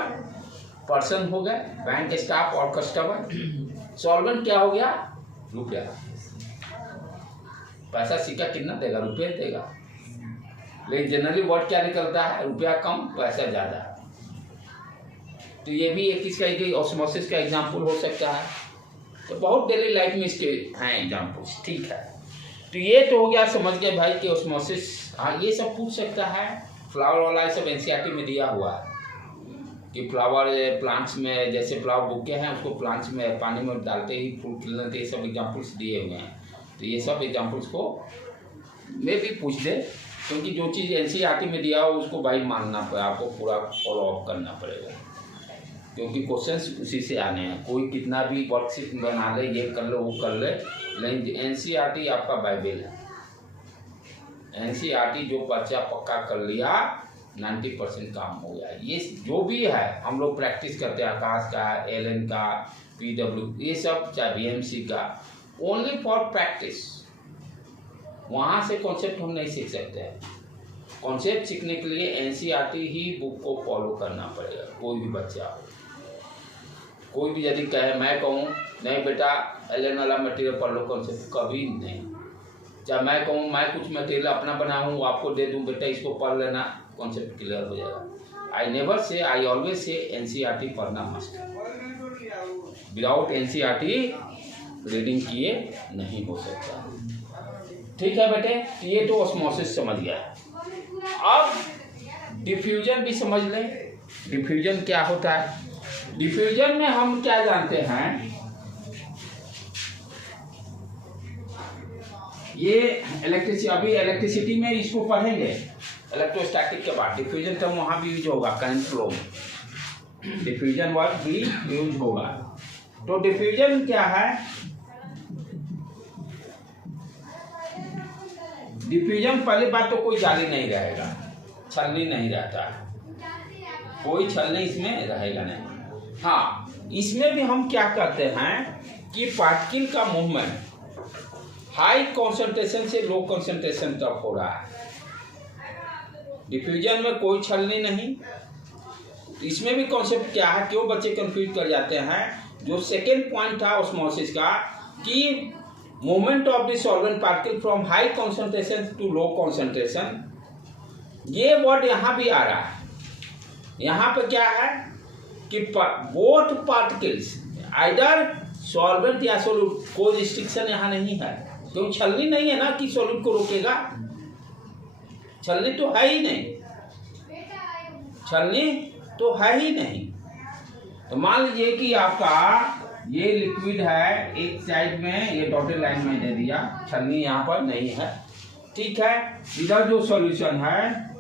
पर्सन हो गए, बैंक स्टाफ और कस्टमर. सॉल्वेंट क्या हो गया, रुपया. पैसा सिक्का कितना देगा, रुपये देगा. लेकिन जनरली वर्ड क्या निकलता है, रुपया कम पैसा ज़्यादा. तो ये भी एक इसका एक ऑस्मोसिस का एग्जाम्पल हो सकता है. तो बहुत डेली लाइफ में इसके हैं एग्जाम्पल्स, ठीक है. तो ये तो हो गया, समझ गए भाई कि ऑस्मोसिस. हाँ, ये सब पूछ सकता है. फ्लावर वाला ये सब एनसीईआरटी में दिया हुआ है कि फ्लावर प्लांट्स में, जैसे फ्लावर बुके हैं उसको प्लांट्स में पानी में डालते ही फूल खिलने, ये सब एग्जाम्पल्स दिए हुए हैं. तो ये सब एग्जाम्पल्स को मैं भी पूछ दे, क्योंकि जो चीज़ एनसीईआरटी में दिया हो उसको भाई मानना पड़ेगा, आपको पूरा फॉलो अप करना पड़ेगा, क्योंकि क्वेश्चंस उसी से आने हैं. कोई कितना भी वर्कशीट बना ले, ये कर लो वो कर ले, लेकिन एनसीईआरटी आपका बाइबल है. एनसीईआरटी जो बच्चा पक्का कर लिया 90% काम हो गया. ये जो भी है हम लोग प्रैक्टिस करते हैं, आकाश का, एलन का, पीडब्ल्यू, ये सब चाहे बीएमसी का, ओनली फॉर प्रैक्टिस. वहाँ से कॉन्सेप्ट हम नहीं सीख सकते हैं. कॉन्सेप्ट सीखने के लिए एनसीईआरटी ही बुक को फॉलो करना पड़ेगा. कोई भी बच्चा हो, कोई भी यदि कहे, मैं कहूँ नहीं बेटा एलन वाला मटेरियल पढ़ लो, कॉन्सेप्ट कभी नहीं. चाहे मैं कहूँ मैं कुछ मटेरियल अपना बनाऊँ वो आपको दे दूँ, बेटा इसको पढ़ लेना, कॉन्सेप्ट क्लियर हो जाएगा. I never say, I always say NCERT पढ़ना मस्ट. विदाउट एनसीईआरटी रीडिंग किए नहीं हो सकता. ठीक है बेटे, ये तो ऑस्मोसिस समझ गया. अब डिफ्यूजन भी समझ लें. डिफ्यूजन क्या होता है. डिफ्यूजन में हम क्या जानते हैं, ये अभी इलेक्ट्रिसिटी में इसको पढ़ेंगे इलेक्ट्रोस्टैटिक के बाद। डिफ्यूजन टर्म वहाँ भी यूज होगा, करंट फ्लो में डिफ्यूजन वर्ड भी यूज होगा। तो डिफ्यूजन क्या है? डिफ्यूजन पहली बात तो कोई जाली नहीं रहेगा, छलनी नहीं रहता है, कोई छलनी इसमें रहेगा नहीं। हाँ, इसमें भी हम क्या करते हैं कि पार्टिकल का मूवमेंट हाई कंसंट्रेशन से लो कंसंट्रेशन तक हो रहा है। डिफ्यूजन में कोई छलनी नहीं। इसमें भी कॉन्सेप्ट क्या है, क्यों बच्चे कंफ्यूज कर जाते हैं? जो सेकेंड पॉइंट था ऑस्मोसिस का कि movement of the solvent particle from high concentration to low concentration, ये वर्ड यहाँ भी आ रहा है। यहाँ पे क्या है कि बोथ पार्टिकल्स आइदर सॉल्वेंट या सोल्यूट, कोई रिस्ट्रिक्शन यहाँ नहीं है, क्योंकि छलनी नहीं है ना कि सोल्यूट को रोकेगा। छलनी तो है ही नहीं, छलनी तो है ही नहीं। तो मान लीजिए कि आपका ये लिक्विड है, एक साइड में ये डॉटेड लाइन में दे दिया, छलनी यहाँ पर नहीं है, ठीक है। इधर जो सॉल्यूशन है,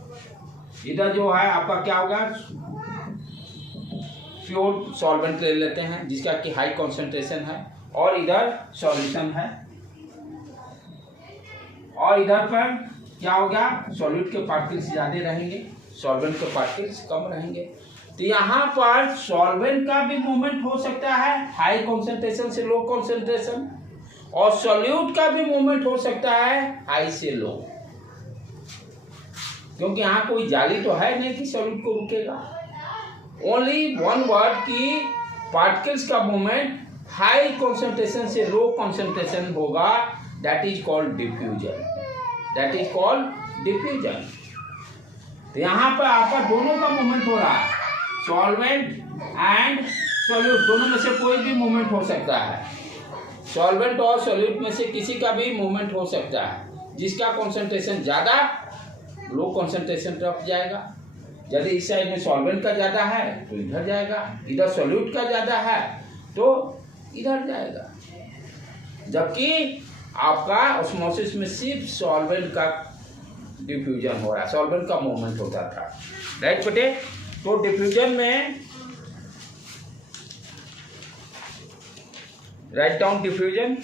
इधर जो है आपका क्या होगा, प्योर सॉल्वेंट ले लेते हैं जिसका कि हाई कंसंट्रेशन है, और इधर सॉल्यूशन है, और इधर पर क्या हो गया, सॉल्यूट के पार्टिकल्स ज्यादा रहेंगे, सॉल्वेंट के पार्टिकल्स कम रहेंगे। तो यहाँ पर सॉल्वेंट का भी मूवमेंट हो सकता है हाई कंसंट्रेशन से लो कंसंट्रेशन, और सॉल्यूट का भी मूवमेंट हो सकता है हाई से लो, क्योंकि यहाँ कोई जाली तो है नहीं कि सॉल्यूट को रुकेगा। ओनली वन वर्ड की पार्टिकल्स का मूवमेंट हाई कंसंट्रेशन से लो कंसंट्रेशन होगा, that is called diffusion, that is called diffusion. तो यहाँ पर आपका दोनों का मूवमेंट हो रहा है, सॉल्वेंट एंड सॉल्यूट, दोनों में से कोई भी मूवमेंट हो सकता है। सॉल्वेंट और सॉल्यूट में से किसी का भी मूवमेंट हो सकता है, जिसका कंसंट्रेशन ज़्यादा लो कंसंट्रेशन तरफ जाएगा। यदि इस साइड में सॉल्वेंट का ज़्यादा है तो इधर जाएगा, इधर सॉल्यूट का ज़्यादा है तो इधर जाएगा। जबकि आपका ऑस्मोसिस में सिर्फ सॉल्वेंट का डिफ्यूजन हो रहा है, सॉल्वेंट का मूवमेंट होता था, राइट बेटे। तो डिफ्यूजन में राइट डाउन डिफ्यूजन,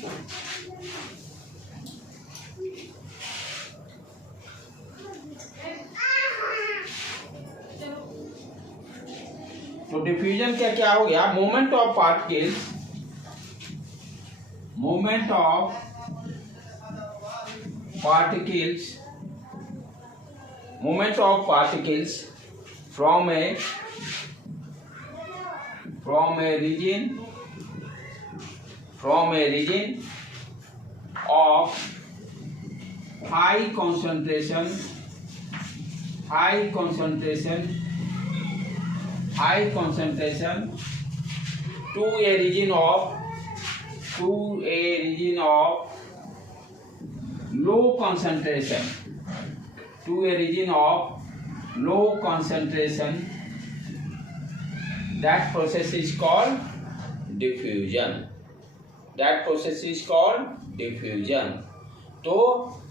तो डिफ्यूजन क्या क्या हो गया, movement of particles, movement of particles, movement of particles from a region of high concentration to a region of low concentration, to a region of low concentration, that process is called diffusion, that process is called diffusion। तो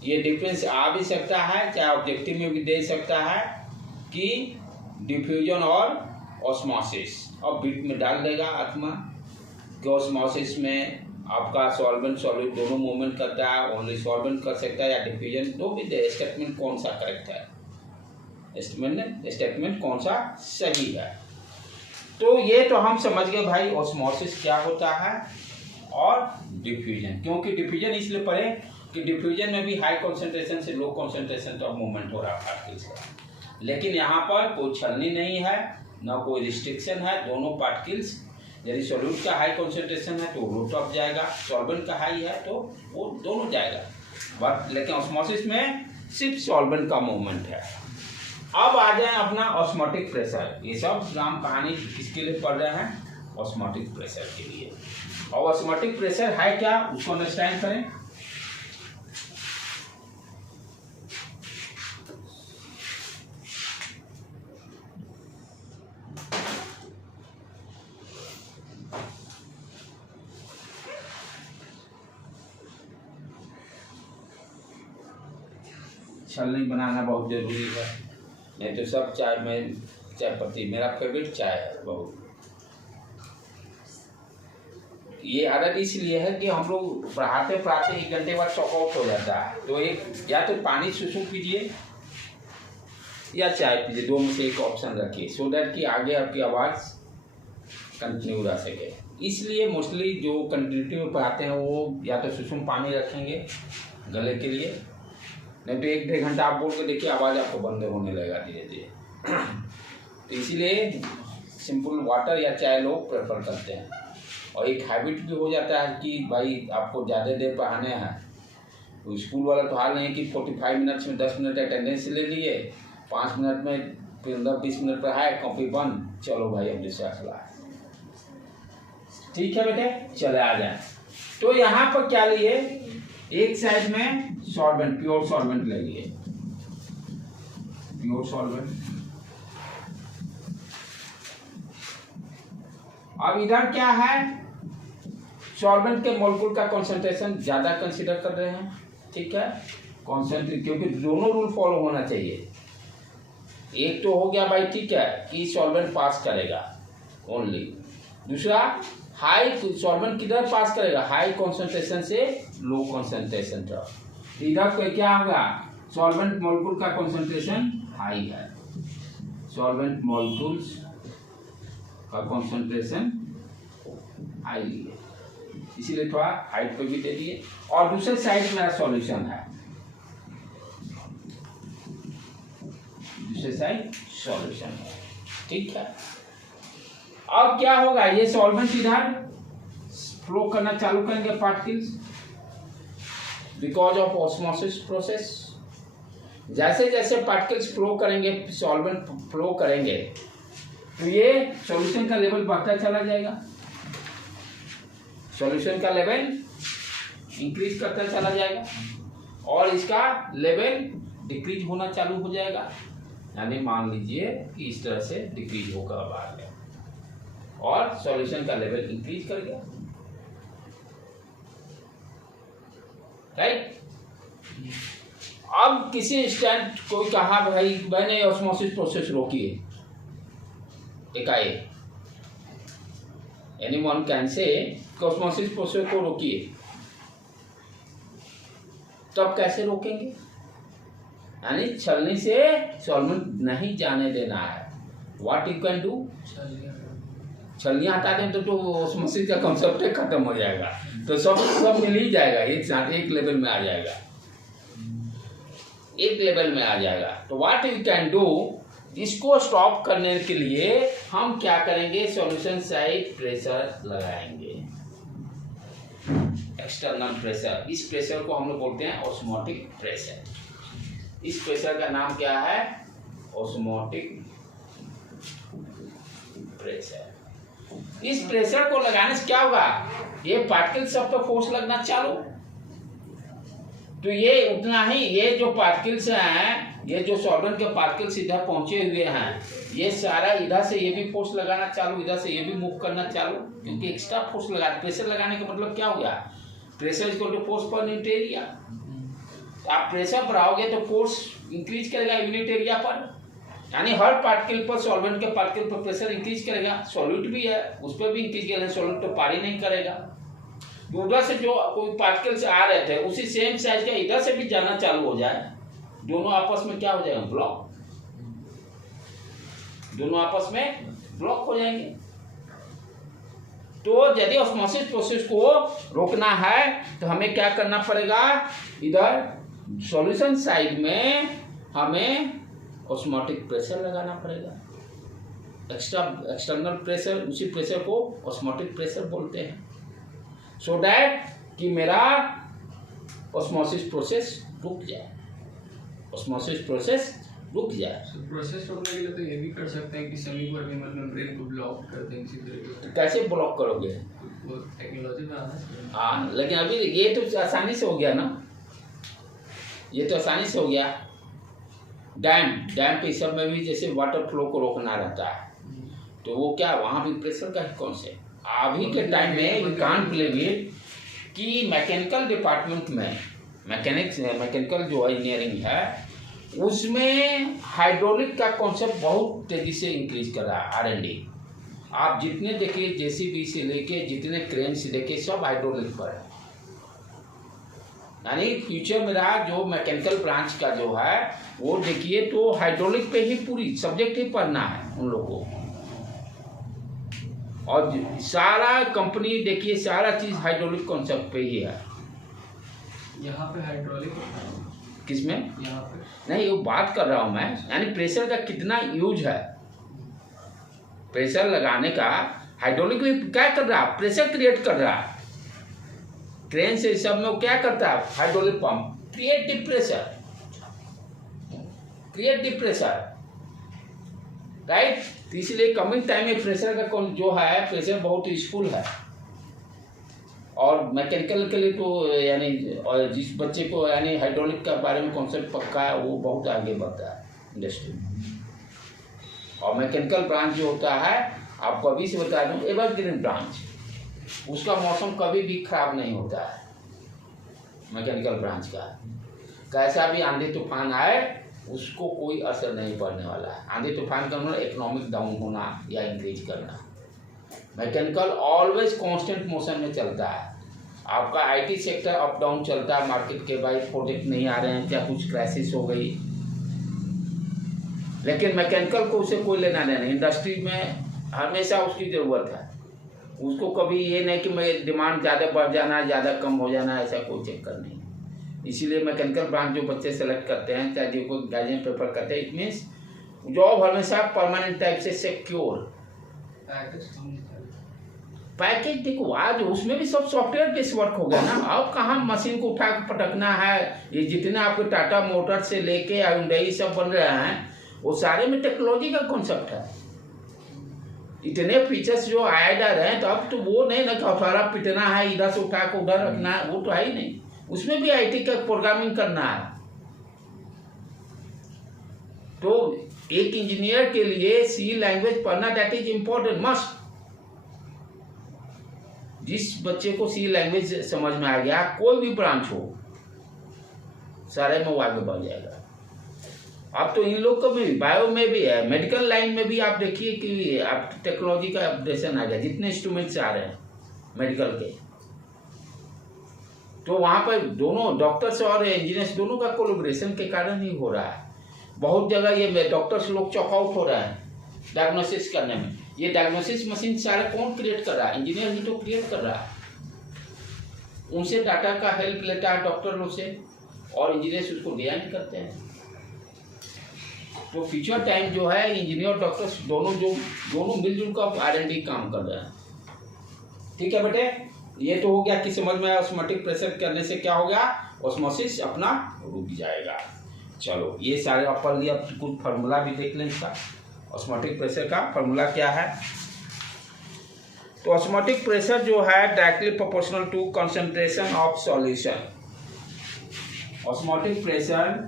ये difference आ भी सकता है, चाहे objective में भी दे सकता है कि डिफ्यूजन और ऑस्मोसिस, और बीट में डाल देगा आत्मा कि ऑस्मोसिस में आपका सॉल्वेंट सॉल्यूट दोनों मूवमेंट करता है, ओनली सॉल्वेंट कर सकता है या डिफ्यूजन, तो भी दे स्टेटमेंट कौन सा करेक्ट है, स्टेटमेंट कौन सा सही है। तो ये तो हम समझ गए भाई ऑस्मोसिस क्या होता है और डिफ्यूजन। क्योंकि डिफ्यूजन इसलिए पढ़े कि डिफ्यूजन में भी हाई कंसंट्रेशन से लो कंसंट्रेशन तक मूवमेंट हो रहा है पार्टिकल्स का, लेकिन यहाँ पर कोई छलनी नहीं है, ना कोई रिस्ट्रिक्शन है, दोनों पार्टिकल्स, यदि सॉल्यूट का हाई कंसंट्रेशन है तो वो टॉप जाएगा, सॉल्वेंट का हाई है तो वो दोनों जाएगा, बट लेकिन ऑस्मोसिस में सिर्फ सॉल्वेंट का मूवमेंट है। अब आ जाए अपना ऑस्मोटिक प्रेशर, ये सब राम कहानी किसके लिए पढ़ रहे हैं, ऑस्मोटिक प्रेशर के लिए। और ऑस्मोटिक प्रेशर है क्या उसको अंडरस्टैंड करें। छलनी बनाना बहुत ज़रूरी है, नहीं तो सब चाय में चाय पत्ती मेरा फेवरेट चाय है बहुत। ये आदत इसलिए है कि हम लोग पढ़ाते पढ़ाते 1 घंटे बाद चॉक आउट हो जाता है, तो एक या तो पानी सुसुम पीजिए या चाय पीजिए, दो में से एक ऑप्शन रखिए, सो दैट कि आगे आपकी आवाज़ कंटिन्यू रह सके। इसलिए मोस्टली जो कंटिन्यूटी में पढ़ाते हैं वो या तो सुसुम पानी रखेंगे गले के लिए, नहीं तो 1-1.5 घंटा आप बोल के देखिए आवाज़ आपको बंद होने लगेगा धीरे धीरे। तो इसीलिए सिंपल वाटर या चाय लोग प्रेफर करते हैं। और एक हैबिट भी हो जाता है कि भाई आपको ज़्यादा देर पढ़ाने हैं, तो स्कूल वाला तो हाल नहीं कि 45 मिनट्स में 10 मिनट अटेंडेंस ले लिए, 5 मिनट में 15-20 मिनट पढ़ाए, कॉपी बंद, चलो भाई अब दूसरा क्लास। ठीक है बेटे, चले आ जाए। तो यहाँ पर क्या लिए, एक साइड में सॉल्वेंट, प्योर सॉल्वेंट ले लिए, प्योर सॉल्वेंट। अब इधर क्या है, सॉल्वेंट के मॉलिक्यूल का कंसंट्रेशन ज्यादा कंसीडर कर रहे हैं, ठीक है, कॉन्सेंट्रेट, क्योंकि दोनों रूल फॉलो होना चाहिए। एक तो हो गया भाई ठीक है कि सॉल्वेंट पास करेगा ओनली, दूसरा हाई सॉल्वेंट किधर पास करेगा, हाई कंसंट्रेशन से लो कंसंट्रेशन तक। इधर पे क्या होगा, सॉल्वेंट मॉलिक्यूल का कंसंट्रेशन हाई है, सॉल्वेंट मॉलिक्यूल्स का कंसंट्रेशन हाई है, इसीलिए थोड़ा हाइट पे भी दे दिए। और दूसरे साइड मेरा सॉल्यूशन है, दूसरे साइड सॉल्यूशन है, ठीक है। अब क्या होगा, ये सॉल्वेंट इधर फ्लो करना चालू करेंगे particles because of osmosis process. जैसे जैसे पार्टिकल्स फ्लो करेंगे, सॉल्वेंट फ्लो करेंगे, तो ये सॉल्यूशन का लेवल बढ़ता चला जाएगा, सॉल्यूशन का लेवल इंक्रीज करता चला जाएगा और इसका लेवल डिक्रीज होना चालू हो जाएगा। यानी मान लीजिए कि इस तरह से डिक्रीज होकर बाद में और सॉल्यूशन का लेवल इंक्रीज कर गया, राइट। अब किसी इंस्टेंट कोई कहा भाई मैंने ऑस्मोसिस प्रोसेस रोकी है, एकाएक anyone can say osmosis process को रोकिए, तब कैसे रोकेंगे, यानी छलनी से सॉल्वेंट नहीं जाने देना है। व्हाट यू कैन डू, छलनियाँ हटा दें तो ऑस्मोसिस का कॉन्सेप्ट खत्म हो जाएगा, तो सब मिल ही जाएगा, एक साथ एक लेवल में आ जाएगा, एक लेवल में आ जाएगा। तो व्हाट यू कैन डू, इसको स्टॉप करने के लिए हम क्या करेंगे, सॉल्यूशन साइड प्रेशर लगाएंगे, एक्सटर्नल प्रेशर। इस प्रेशर को हम लोग बोलते हैं ऑस्मोटिक प्रेशर। इस प्रेशर का नाम क्या है, ऑस्मोटिक प्रेशर। इस प्रेशर को लगाने से क्या होगा, ये पार्टिकल सब पे फोर्स लगना चालू, तो ये उतना ही, ये जो पार्टिकल्स हैं, ये जो सॉल्वेंट के पार्टिकल्स इधर पहुंचे हुए हैं, ये सारा इधर से ये भी फोर्स लगाना चालू, इधर से ये भी मूव करना चालू, क्योंकि एक्स्ट्रा फोर्स लगा, प्रेशर लगाने का मतलब क्या हो गया, प्रेशर इक्वल टू फोर्स पर यूनिट एरिया। आप प्रेशर बढ़ाओगे तो फोर्स इंक्रीज करेगा यूनिट एरिया पर, यानी हर पार्टिकल पर, सॉल्वेंट के पार्टिकल पर प्रेशर इंक्रीज करेगा। सॉल्यूट भी है, उस पर भी इंक्रीज करेगा, सॉल्यूट तो पार ही नहीं करेगा। उधर से जो कोई पार्टिकल से आ रहे थे उसी सेम साइज का इधर से भी जाना चालू हो जाए, दोनों आपस में क्या हो जाएगा, ब्लॉक, दोनों आपस में ब्लॉक हो जाएंगे। तो यदि ऑस्मोसिस प्रोसेस को रोकना है तो हमें क्या करना पड़ेगा, इधर सॉल्यूशन साइड में हमें ऑस्मोटिक प्रेशर लगाना पड़ेगा, एक्सटर्नल प्रेशर, उसी प्रेशर को ऑस्मोटिक प्रेशर बोलते हैं, सो दैट कि मेरा ऑस्मोसिस प्रोसेस रुक जाए, ऑस्मोसिस प्रोसेस रुक जाए। प्रोसेस रोकने के लिए तो ये भी कर सकते हैं कि सेमी परमेबल मेम्ब्रेन को ब्लॉक कर दें किसी तरीके से। कैसे ब्लॉक करोगे, वो टेक्नोलॉजी में आना चाहिए। हाँ, लेकिन अभी ये तो आसानी से हो गया ना, ये तो आसानी से हो गया। डैम पे सब में भी जैसे वाटर फ्लो को रोकना रहता है, तो वो क्या वहाँ भी प्रेशर का ही कॉन्सेप्ट। अभी के टाइम में यू कांट बिलीव इट कि मैकेनिकल डिपार्टमेंट में मैकेनिकल जो इंजीनियरिंग है उसमें हाइड्रोलिक का कॉन्सेप्ट बहुत तेजी से इंक्रीज कर रहा है R&D। आप जितने देखिए JCB से लेके जितने क्रेन से लेके सब हाइड्रोलिक पर है। यानी फ्यूचर मेरा जो मैकेनिकल ब्रांच का जो है वो देखिए तो हाइड्रोलिक पे ही पूरी सब्जेक्ट ही पढ़ना है उन लोगों को। और सारा कंपनी देखिए सारा चीज हाइड्रोलिक कॉन्सेप्ट पे ही है। यहाँ पे हाइड्रोलिक किसमें? यहाँ पे नहीं, वो बात कर रहा हूँ मैं, यानी प्रेशर का कितना यूज है। प्रेशर लगाने का हाइड्रोलिक में क्या कर रहा है? प्रेशर क्रिएट कर रहा है। क्रेन से सब में वो क्या करता है? Hydraulic pump creative pressure, right. तो इसलिए कमिंग टाइम में प्रेशर का जो है प्रेशर बहुत यूजफुल है। और मैकेनिकल के लिए तो यानी और जिस बच्चे को यानी हाइड्रोलिक का बारे में कॉन्सेप्ट पक्का है वो बहुत आगे बढ़ता है इंडस्ट्री में। और मैकेनिकल ब्रांच जो होता है आपको अभी से बता दूं एवरग्रीन ब्रांच, उसका मौसम कभी भी खराब नहीं होता है। मैकेनिकल ब्रांच का कैसा भी आंधी तूफान आए उसको कोई असर नहीं पड़ने वाला है। आंधी तूफान का मतलब इकोनॉमिक डाउन होना या इंक्रीज करना। मैकेनिकल ऑलवेज कांस्टेंट मोशन में चलता है। आपका IT सेक्टर अप डाउन चलता है, मार्केट के भाई प्रोडक्ट नहीं आ रहे हैं, क्या कुछ क्राइसिस हो गई, लेकिन मैकेनिकल को उससे कोई लेना नहीं। इंडस्ट्री में हमेशा उसकी ज़रूरत है, उसको कभी ये नहीं कि मैं डिमांड ज़्यादा बढ़ जाना ज़्यादा कम हो जाना, ऐसा कोई चक्कर नहीं। इसीलिए मैकेनिकल ब्रांच जो बच्चे सेलेक्ट करते हैं चाहे जो कोई गार्जियन प्रेफर करते हैं, इट मीन्स जॉब हमेशा परमानेंट टाइप से सिक्योर। पैकेज देखो आज उसमें भी सब सॉफ्टवेयर बेस्ड वर्क हो गया ना। अब कहाँ मशीन को उठा के पटकना है। ये जितने आपके टाटा मोटर से लेके Hyundai सब बन रहे हैं वो सारे में टेक्नोलॉजी का कॉन्सेप्ट है। इतने फीचर्स जो ऐडर हैं तो अब तो वो नहीं ना कि हथौड़ा पिटना है, इधर से उठा के उधर रखना है, वो तो है ही नहीं। उसमें भी IT का प्रोग्रामिंग करना है। तो एक इंजीनियर के लिए C लैंग्वेज पढ़ना दैट इज इम्पोर्टेंट मस्ट। जिस बच्चे को C लैंग्वेज समझ में आ गया कोई भी ब्रांच हो सारे में वो आगे बढ़ जाएगा। अब तो इन लोग को भी बायो में भी है, मेडिकल लाइन में भी आप देखिए कि आप टेक्नोलॉजी का अपडेशन आ गया। जितने इंस्ट्रूमेंट्स आ रहे हैं मेडिकल के, तो वहाँ पर दोनों डॉक्टर्स और इंजीनियर्स दोनों का कोलैबोरेशन के कारण ही हो रहा है। बहुत जगह ये डॉक्टर्स लोग चॉकआउट हो रहे हैं डायग्नोसिस करने में। ये डायग्नोसिस मशीन सारे कौन क्रिएट कर रहा है? इंजीनियर ही तो क्रिएट कर रहा है। उनसे डाटा का हेल्प लेता है डॉक्टर लोग से और इंजीनियर्स उसको डिजाइन करते हैं। तो फ्यूचर टाइम जो है इंजीनियर और डॉक्टर्स दोनों मिलजुल कर R&D काम कर रहे हैं। ठीक है बेटे, ये तो हो गया कि समझ में आया ऑस्मोटिक प्रेशर करने से क्या हो गया, ऑस्मोसिस अपना रुक जाएगा। चलो ये सारे आप पढ़ लिया। कुछ फार्मूला भी देख लें इसका। ऑस्मोटिक प्रेशर का फार्मूला क्या है? तो ऑस्मोटिक प्रेशर जो है directly proportional to concentration of solution. Osmotic pressure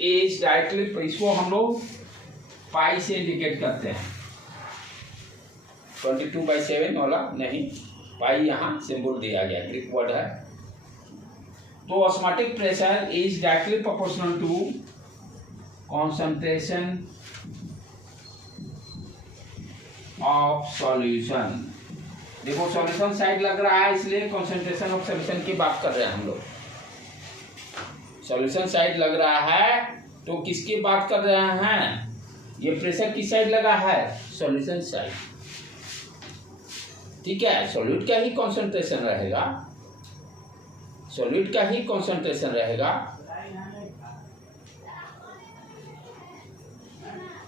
is directly, इसको हम लोग पाई से इंडिकेट करते हैं। 22/7 वाला नहीं, पाई यहाँ सिंबल दिया गया, ग्रीक वर्ड है। तो osmotic pressure is directly proportional to concentration of solution. देखो सॉल्यूशन साइड लग रहा है इसलिए कंसंट्रेशन ऑफ सॉल्यूशन की बात कर रहे हैं हम लोग। सॉल्यूशन साइड लग रहा है तो किसकी बात कर रहे हैं? ये प्रेशर किस साइड लगा है? Solution side. ठीक है, सॉल्यूट का ही कंसंट्रेशन रहेगा, सॉल्यूट का ही कंसंट्रेशन रहेगा।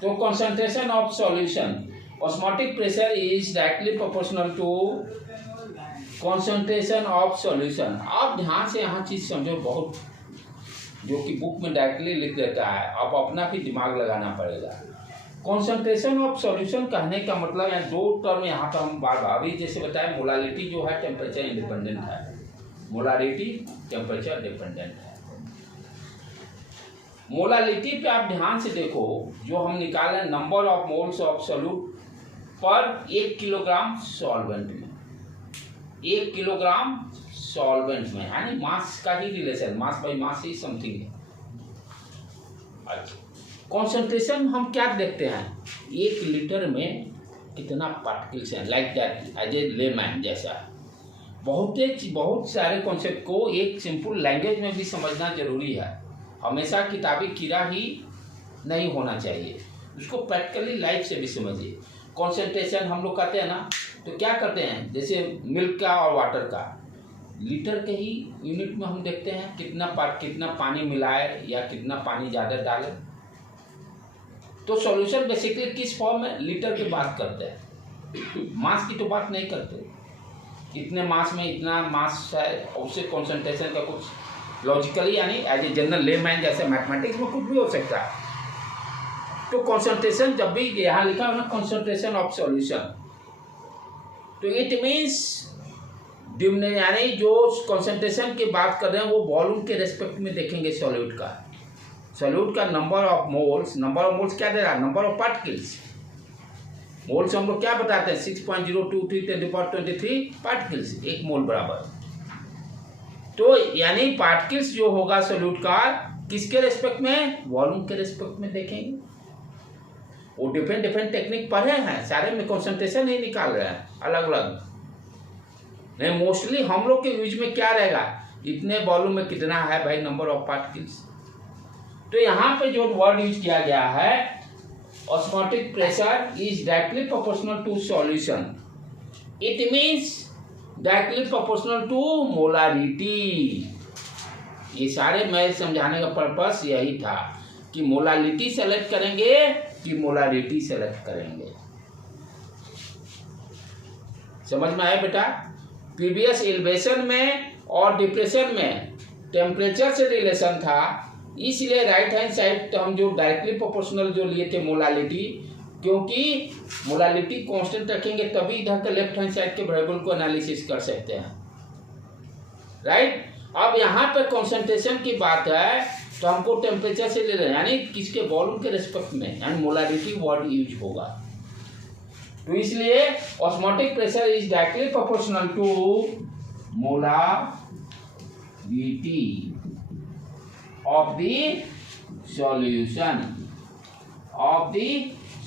तो concentration of solution, osmotic pressure is directly proportional to concentration of solution. आप ध्यान से यहाँ चीज समझो, बहुत जो कि बुक में डायरेक्टली लिख देता है, आप अपना भी दिमाग लगाना पड़ेगा। कंसंट्रेशन ऑफ सॉल्यूशन कहने का मतलब है दो टर्म यहाँ पर हम बार बार अभी जैसे बताए, मोलालिटी जो है टेम्परेचर इंडिपेंडेंट है, मोलालिटी टेम्परेचर डिपेंडेंट है। मोलालिटी पे आप ध्यान से देखो, जो हम निकाले number of moles of solute पर 1 किलोग्राम सॉल्वेंट में। 1 किलोग्राम सॉल्वेंट में, यानी मास का ही रिलेशन, मास बाई मास ही समथिंग है। अच्छा, कॉन्सेंट्रेशन हम क्या देखते हैं, 1 लीटर में कितना पार्टिकल्स हैं, like that as a layman जैसा। बहुत सारे कॉन्सेप्ट को एक सिंपल लैंग्वेज में भी समझना जरूरी है। हमेशा किताबी कीड़ा ही नहीं होना चाहिए, उसको प्रैक्टिकली लाइफ से भी समझिए। कॉन्सेंट्रेशन हम लोग कहते हैं ना, तो क्या करते हैं, जैसे मिल्क का और वाटर का, लीटर के ही यूनिट में हम देखते हैं कितना पानी मिलाए या कितना पानी ज़्यादा डाले। तो सॉल्यूशन बेसिकली किस फॉर्म में, लीटर की बात करते हैं, मास की तो बात नहीं करते। इतने मास में इतना मास है, उससे कॉन्सेंट्रेशन का कुछ लॉजिकली, यानी एज ए जनरल लेमैन जैसे मैथमेटिक्स में कुछ भी हो सकता है। तो कॉन्सेंट्रेशन जब भी यहाँ लिखा है ना, कॉन्सेंट्रेशन ऑफ सॉल्यूशन, तो इट मीन्स यानी जो कॉन्सेंट्रेशन की बात कर रहे हैं वो वॉल्यूम के रेस्पेक्ट में देखेंगे। सॉल्यूट का नंबर ऑफ मोल्स क्या दे रहा है, नंबर ऑफ पार्टिकल्स। मोल्स हम लोग क्या बताते हैं, 6.023 10⁻23 पार्टिकल्स 1 मोल बराबर। तो यानी पार्टिकल्स जो होगा सॉल्यूट का, किसके रेस्पेक्ट में, वॉल्यूम के रेस्पेक्ट में देखेंगे। वो डिफरेंट टेक्निक पढ़े हैं, सारे में कॉन्सेंट्रेशन ही निकाल रहे हैं अलग अलग। नहीं, मोस्टली हम लोग के यूज में क्या रहेगा, इतने वॉल्यूम में कितना है भाई, नंबर ऑफ पार्टिकल्स। तो यहाँ पे जो वर्ड यूज किया गया है, osmotic pressure is directly proportional to solution, it means directly proportional to molarity. ये सारे मैं समझाने का पर्पस यही था कि मोलारिटी सेलेक्ट करेंगे कि मोलारिटी सेलेक्ट करेंगे। समझ में आया बेटा? प्रीवियस एलिवेशन में और डिप्रेशन में टेम्परेचर से रिलेशन था, इसलिए राइट हैंड साइड हम जो डायरेक्टली प्रोपोर्शनल जो लिए थे मोलालिटी, क्योंकि मोलालिटी कांस्टेंट रखेंगे तभी इधर के लेफ्ट हैंड साइड के वेरिएबल को एनालिसिस कर सकते हैं, राइट। अब यहाँ पे कंसंट्रेशन की बात है तो हमको टेम्परेचर से ले रहे हैं, यानी किसके वॉल्यूम के रिस्पेक्ट में, यानी मोलारिटी वर्ड यूज होगा। तो इसलिए osmotic pressure is directly proportional to molarity of the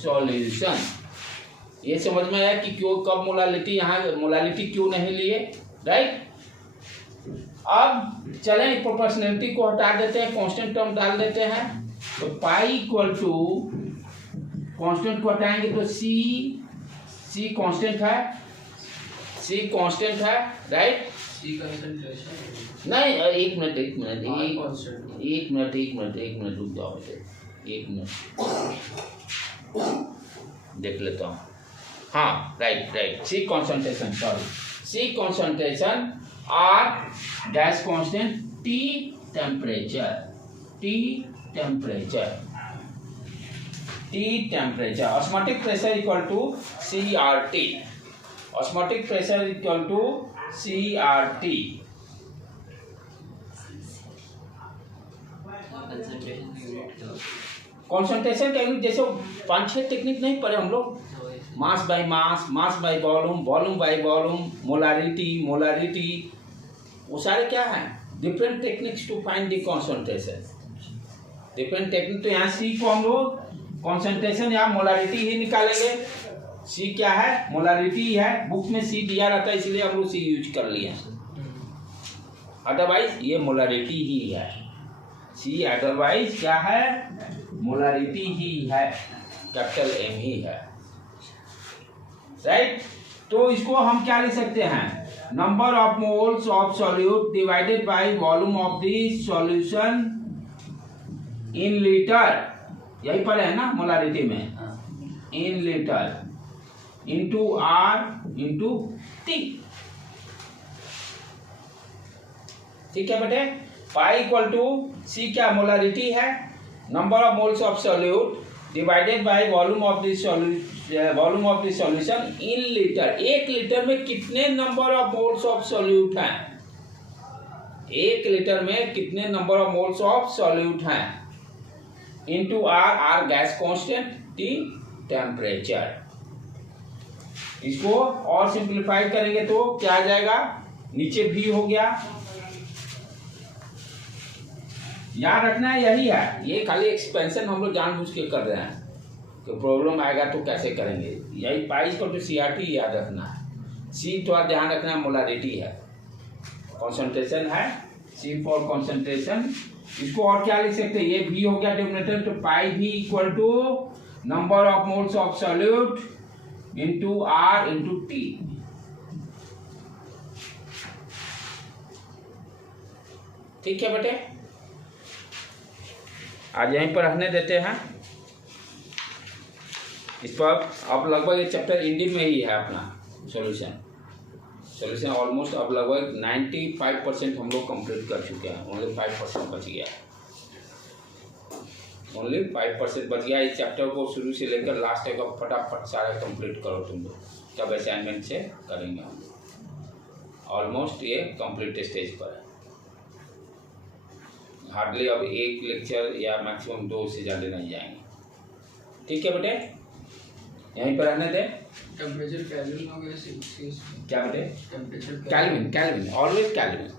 solution. ये समझ में आया कि क्यों, कब मोलालिटी, यहाँ मोलालिटी क्यों नहीं लिए, राइट। अब चलें प्रोपोर्शनलिटी को हटा देते हैं, कांस्टेंट टर्म डाल देते हैं। तो पाई इक्वल टू, कांस्टेंट को हटाएंगे तो सी कांस्टेंट है, राइट। सी कंसंट्रेशन नहीं, एक मिनट रुक जाओ, एक मिनट देख लेता हूँ। हाँ, right, C concentration R dash constant T temperature, osmotic pressure equal to CRT, osmotic pressure equal to CRT। Concentration का यूनिट जैसे 5-6 टेक्निक नहीं पढ़े हम लोग, mass by mass, mass by volume, volume by volume, molarity, वो सारे क्या हैं, different techniques to find the concentration, different technique. तो यहाँ सी को हम लोग कॉन्सेंट्रेशन या मोलारिटी ही निकालेंगे। सी क्या है, मोलारिटी है, बुक में सी दिया रहता है इसलिए हम लोग सी यूज कर लिए, अदरवाइज ये मोलारिटी ही है। सी अदरवाइज क्या है, मोलारिटी ही है, कैपिटल M ही है, राइट। तो इसको हम क्या लिख सकते हैं, number of moles of solute divided by volume of the solution in litre, यही पढ़े है ना मोलारिटी में, in litre into R into T, ठीक है बेटे। पाई इक्वल टू सी क्या, मोलारिटी है, number of moles of solute divided by volume of the solution in litre. 1 litre में कितने number of moles of solute हैं, 1 लीटर में कितने number of moles of solute हैं, into R gas constant, T temperature. इसको और simplify करेंगे तो क्या आ जाएगा, नीचे भी हो गया। याद रखना है यही है, ये खाली एक्सपेंशन हम लोग जानबूझ के कर रहे हैं कि प्रॉब्लम आएगा तो कैसे करेंगे। यही पाई को तो CRT याद रखना है। C तो आप ध्यान रखना मोलारिटी है, कॉन्सेंट्रेशन है, C फॉर कॉन्सेंट्रेशन। इसको और क्या लिख सकते हैं, ये V हो गया डिनोमिनेटर, तो pi V equal to number of moles of solute into R into T। ठीक है बेटे, आज यहीं पर रहने देते हैं। इस पर अब लगभग ये चैप्टर एंडिंग में ही है अपना सॉल्यूशन ऑलमोस्ट अब लगभग 95% हम लोग कंप्लीट कर चुके हैं। ओनली 5% बच गया, ओनली 5% बच गया। इस चैप्टर को शुरू से लेकर लास्ट तक अब फटाफट सारा कंप्लीट करो तुम लोग, तब असाइनमेंट से करेंगे हम। ऑलमोस्ट ये कंप्लीट स्टेज पर है। हार्डली अब एक लेक्चर या मैक्सिमम 2 से ज़्यादा नहीं जाएंगे। ठीक है बेटे, यहीं पर रहने दें। टेम्परेचर केल्विन हो गया, क्या बेटे, टेम्परेचर केल्विन, ऑलवेज केल्विन।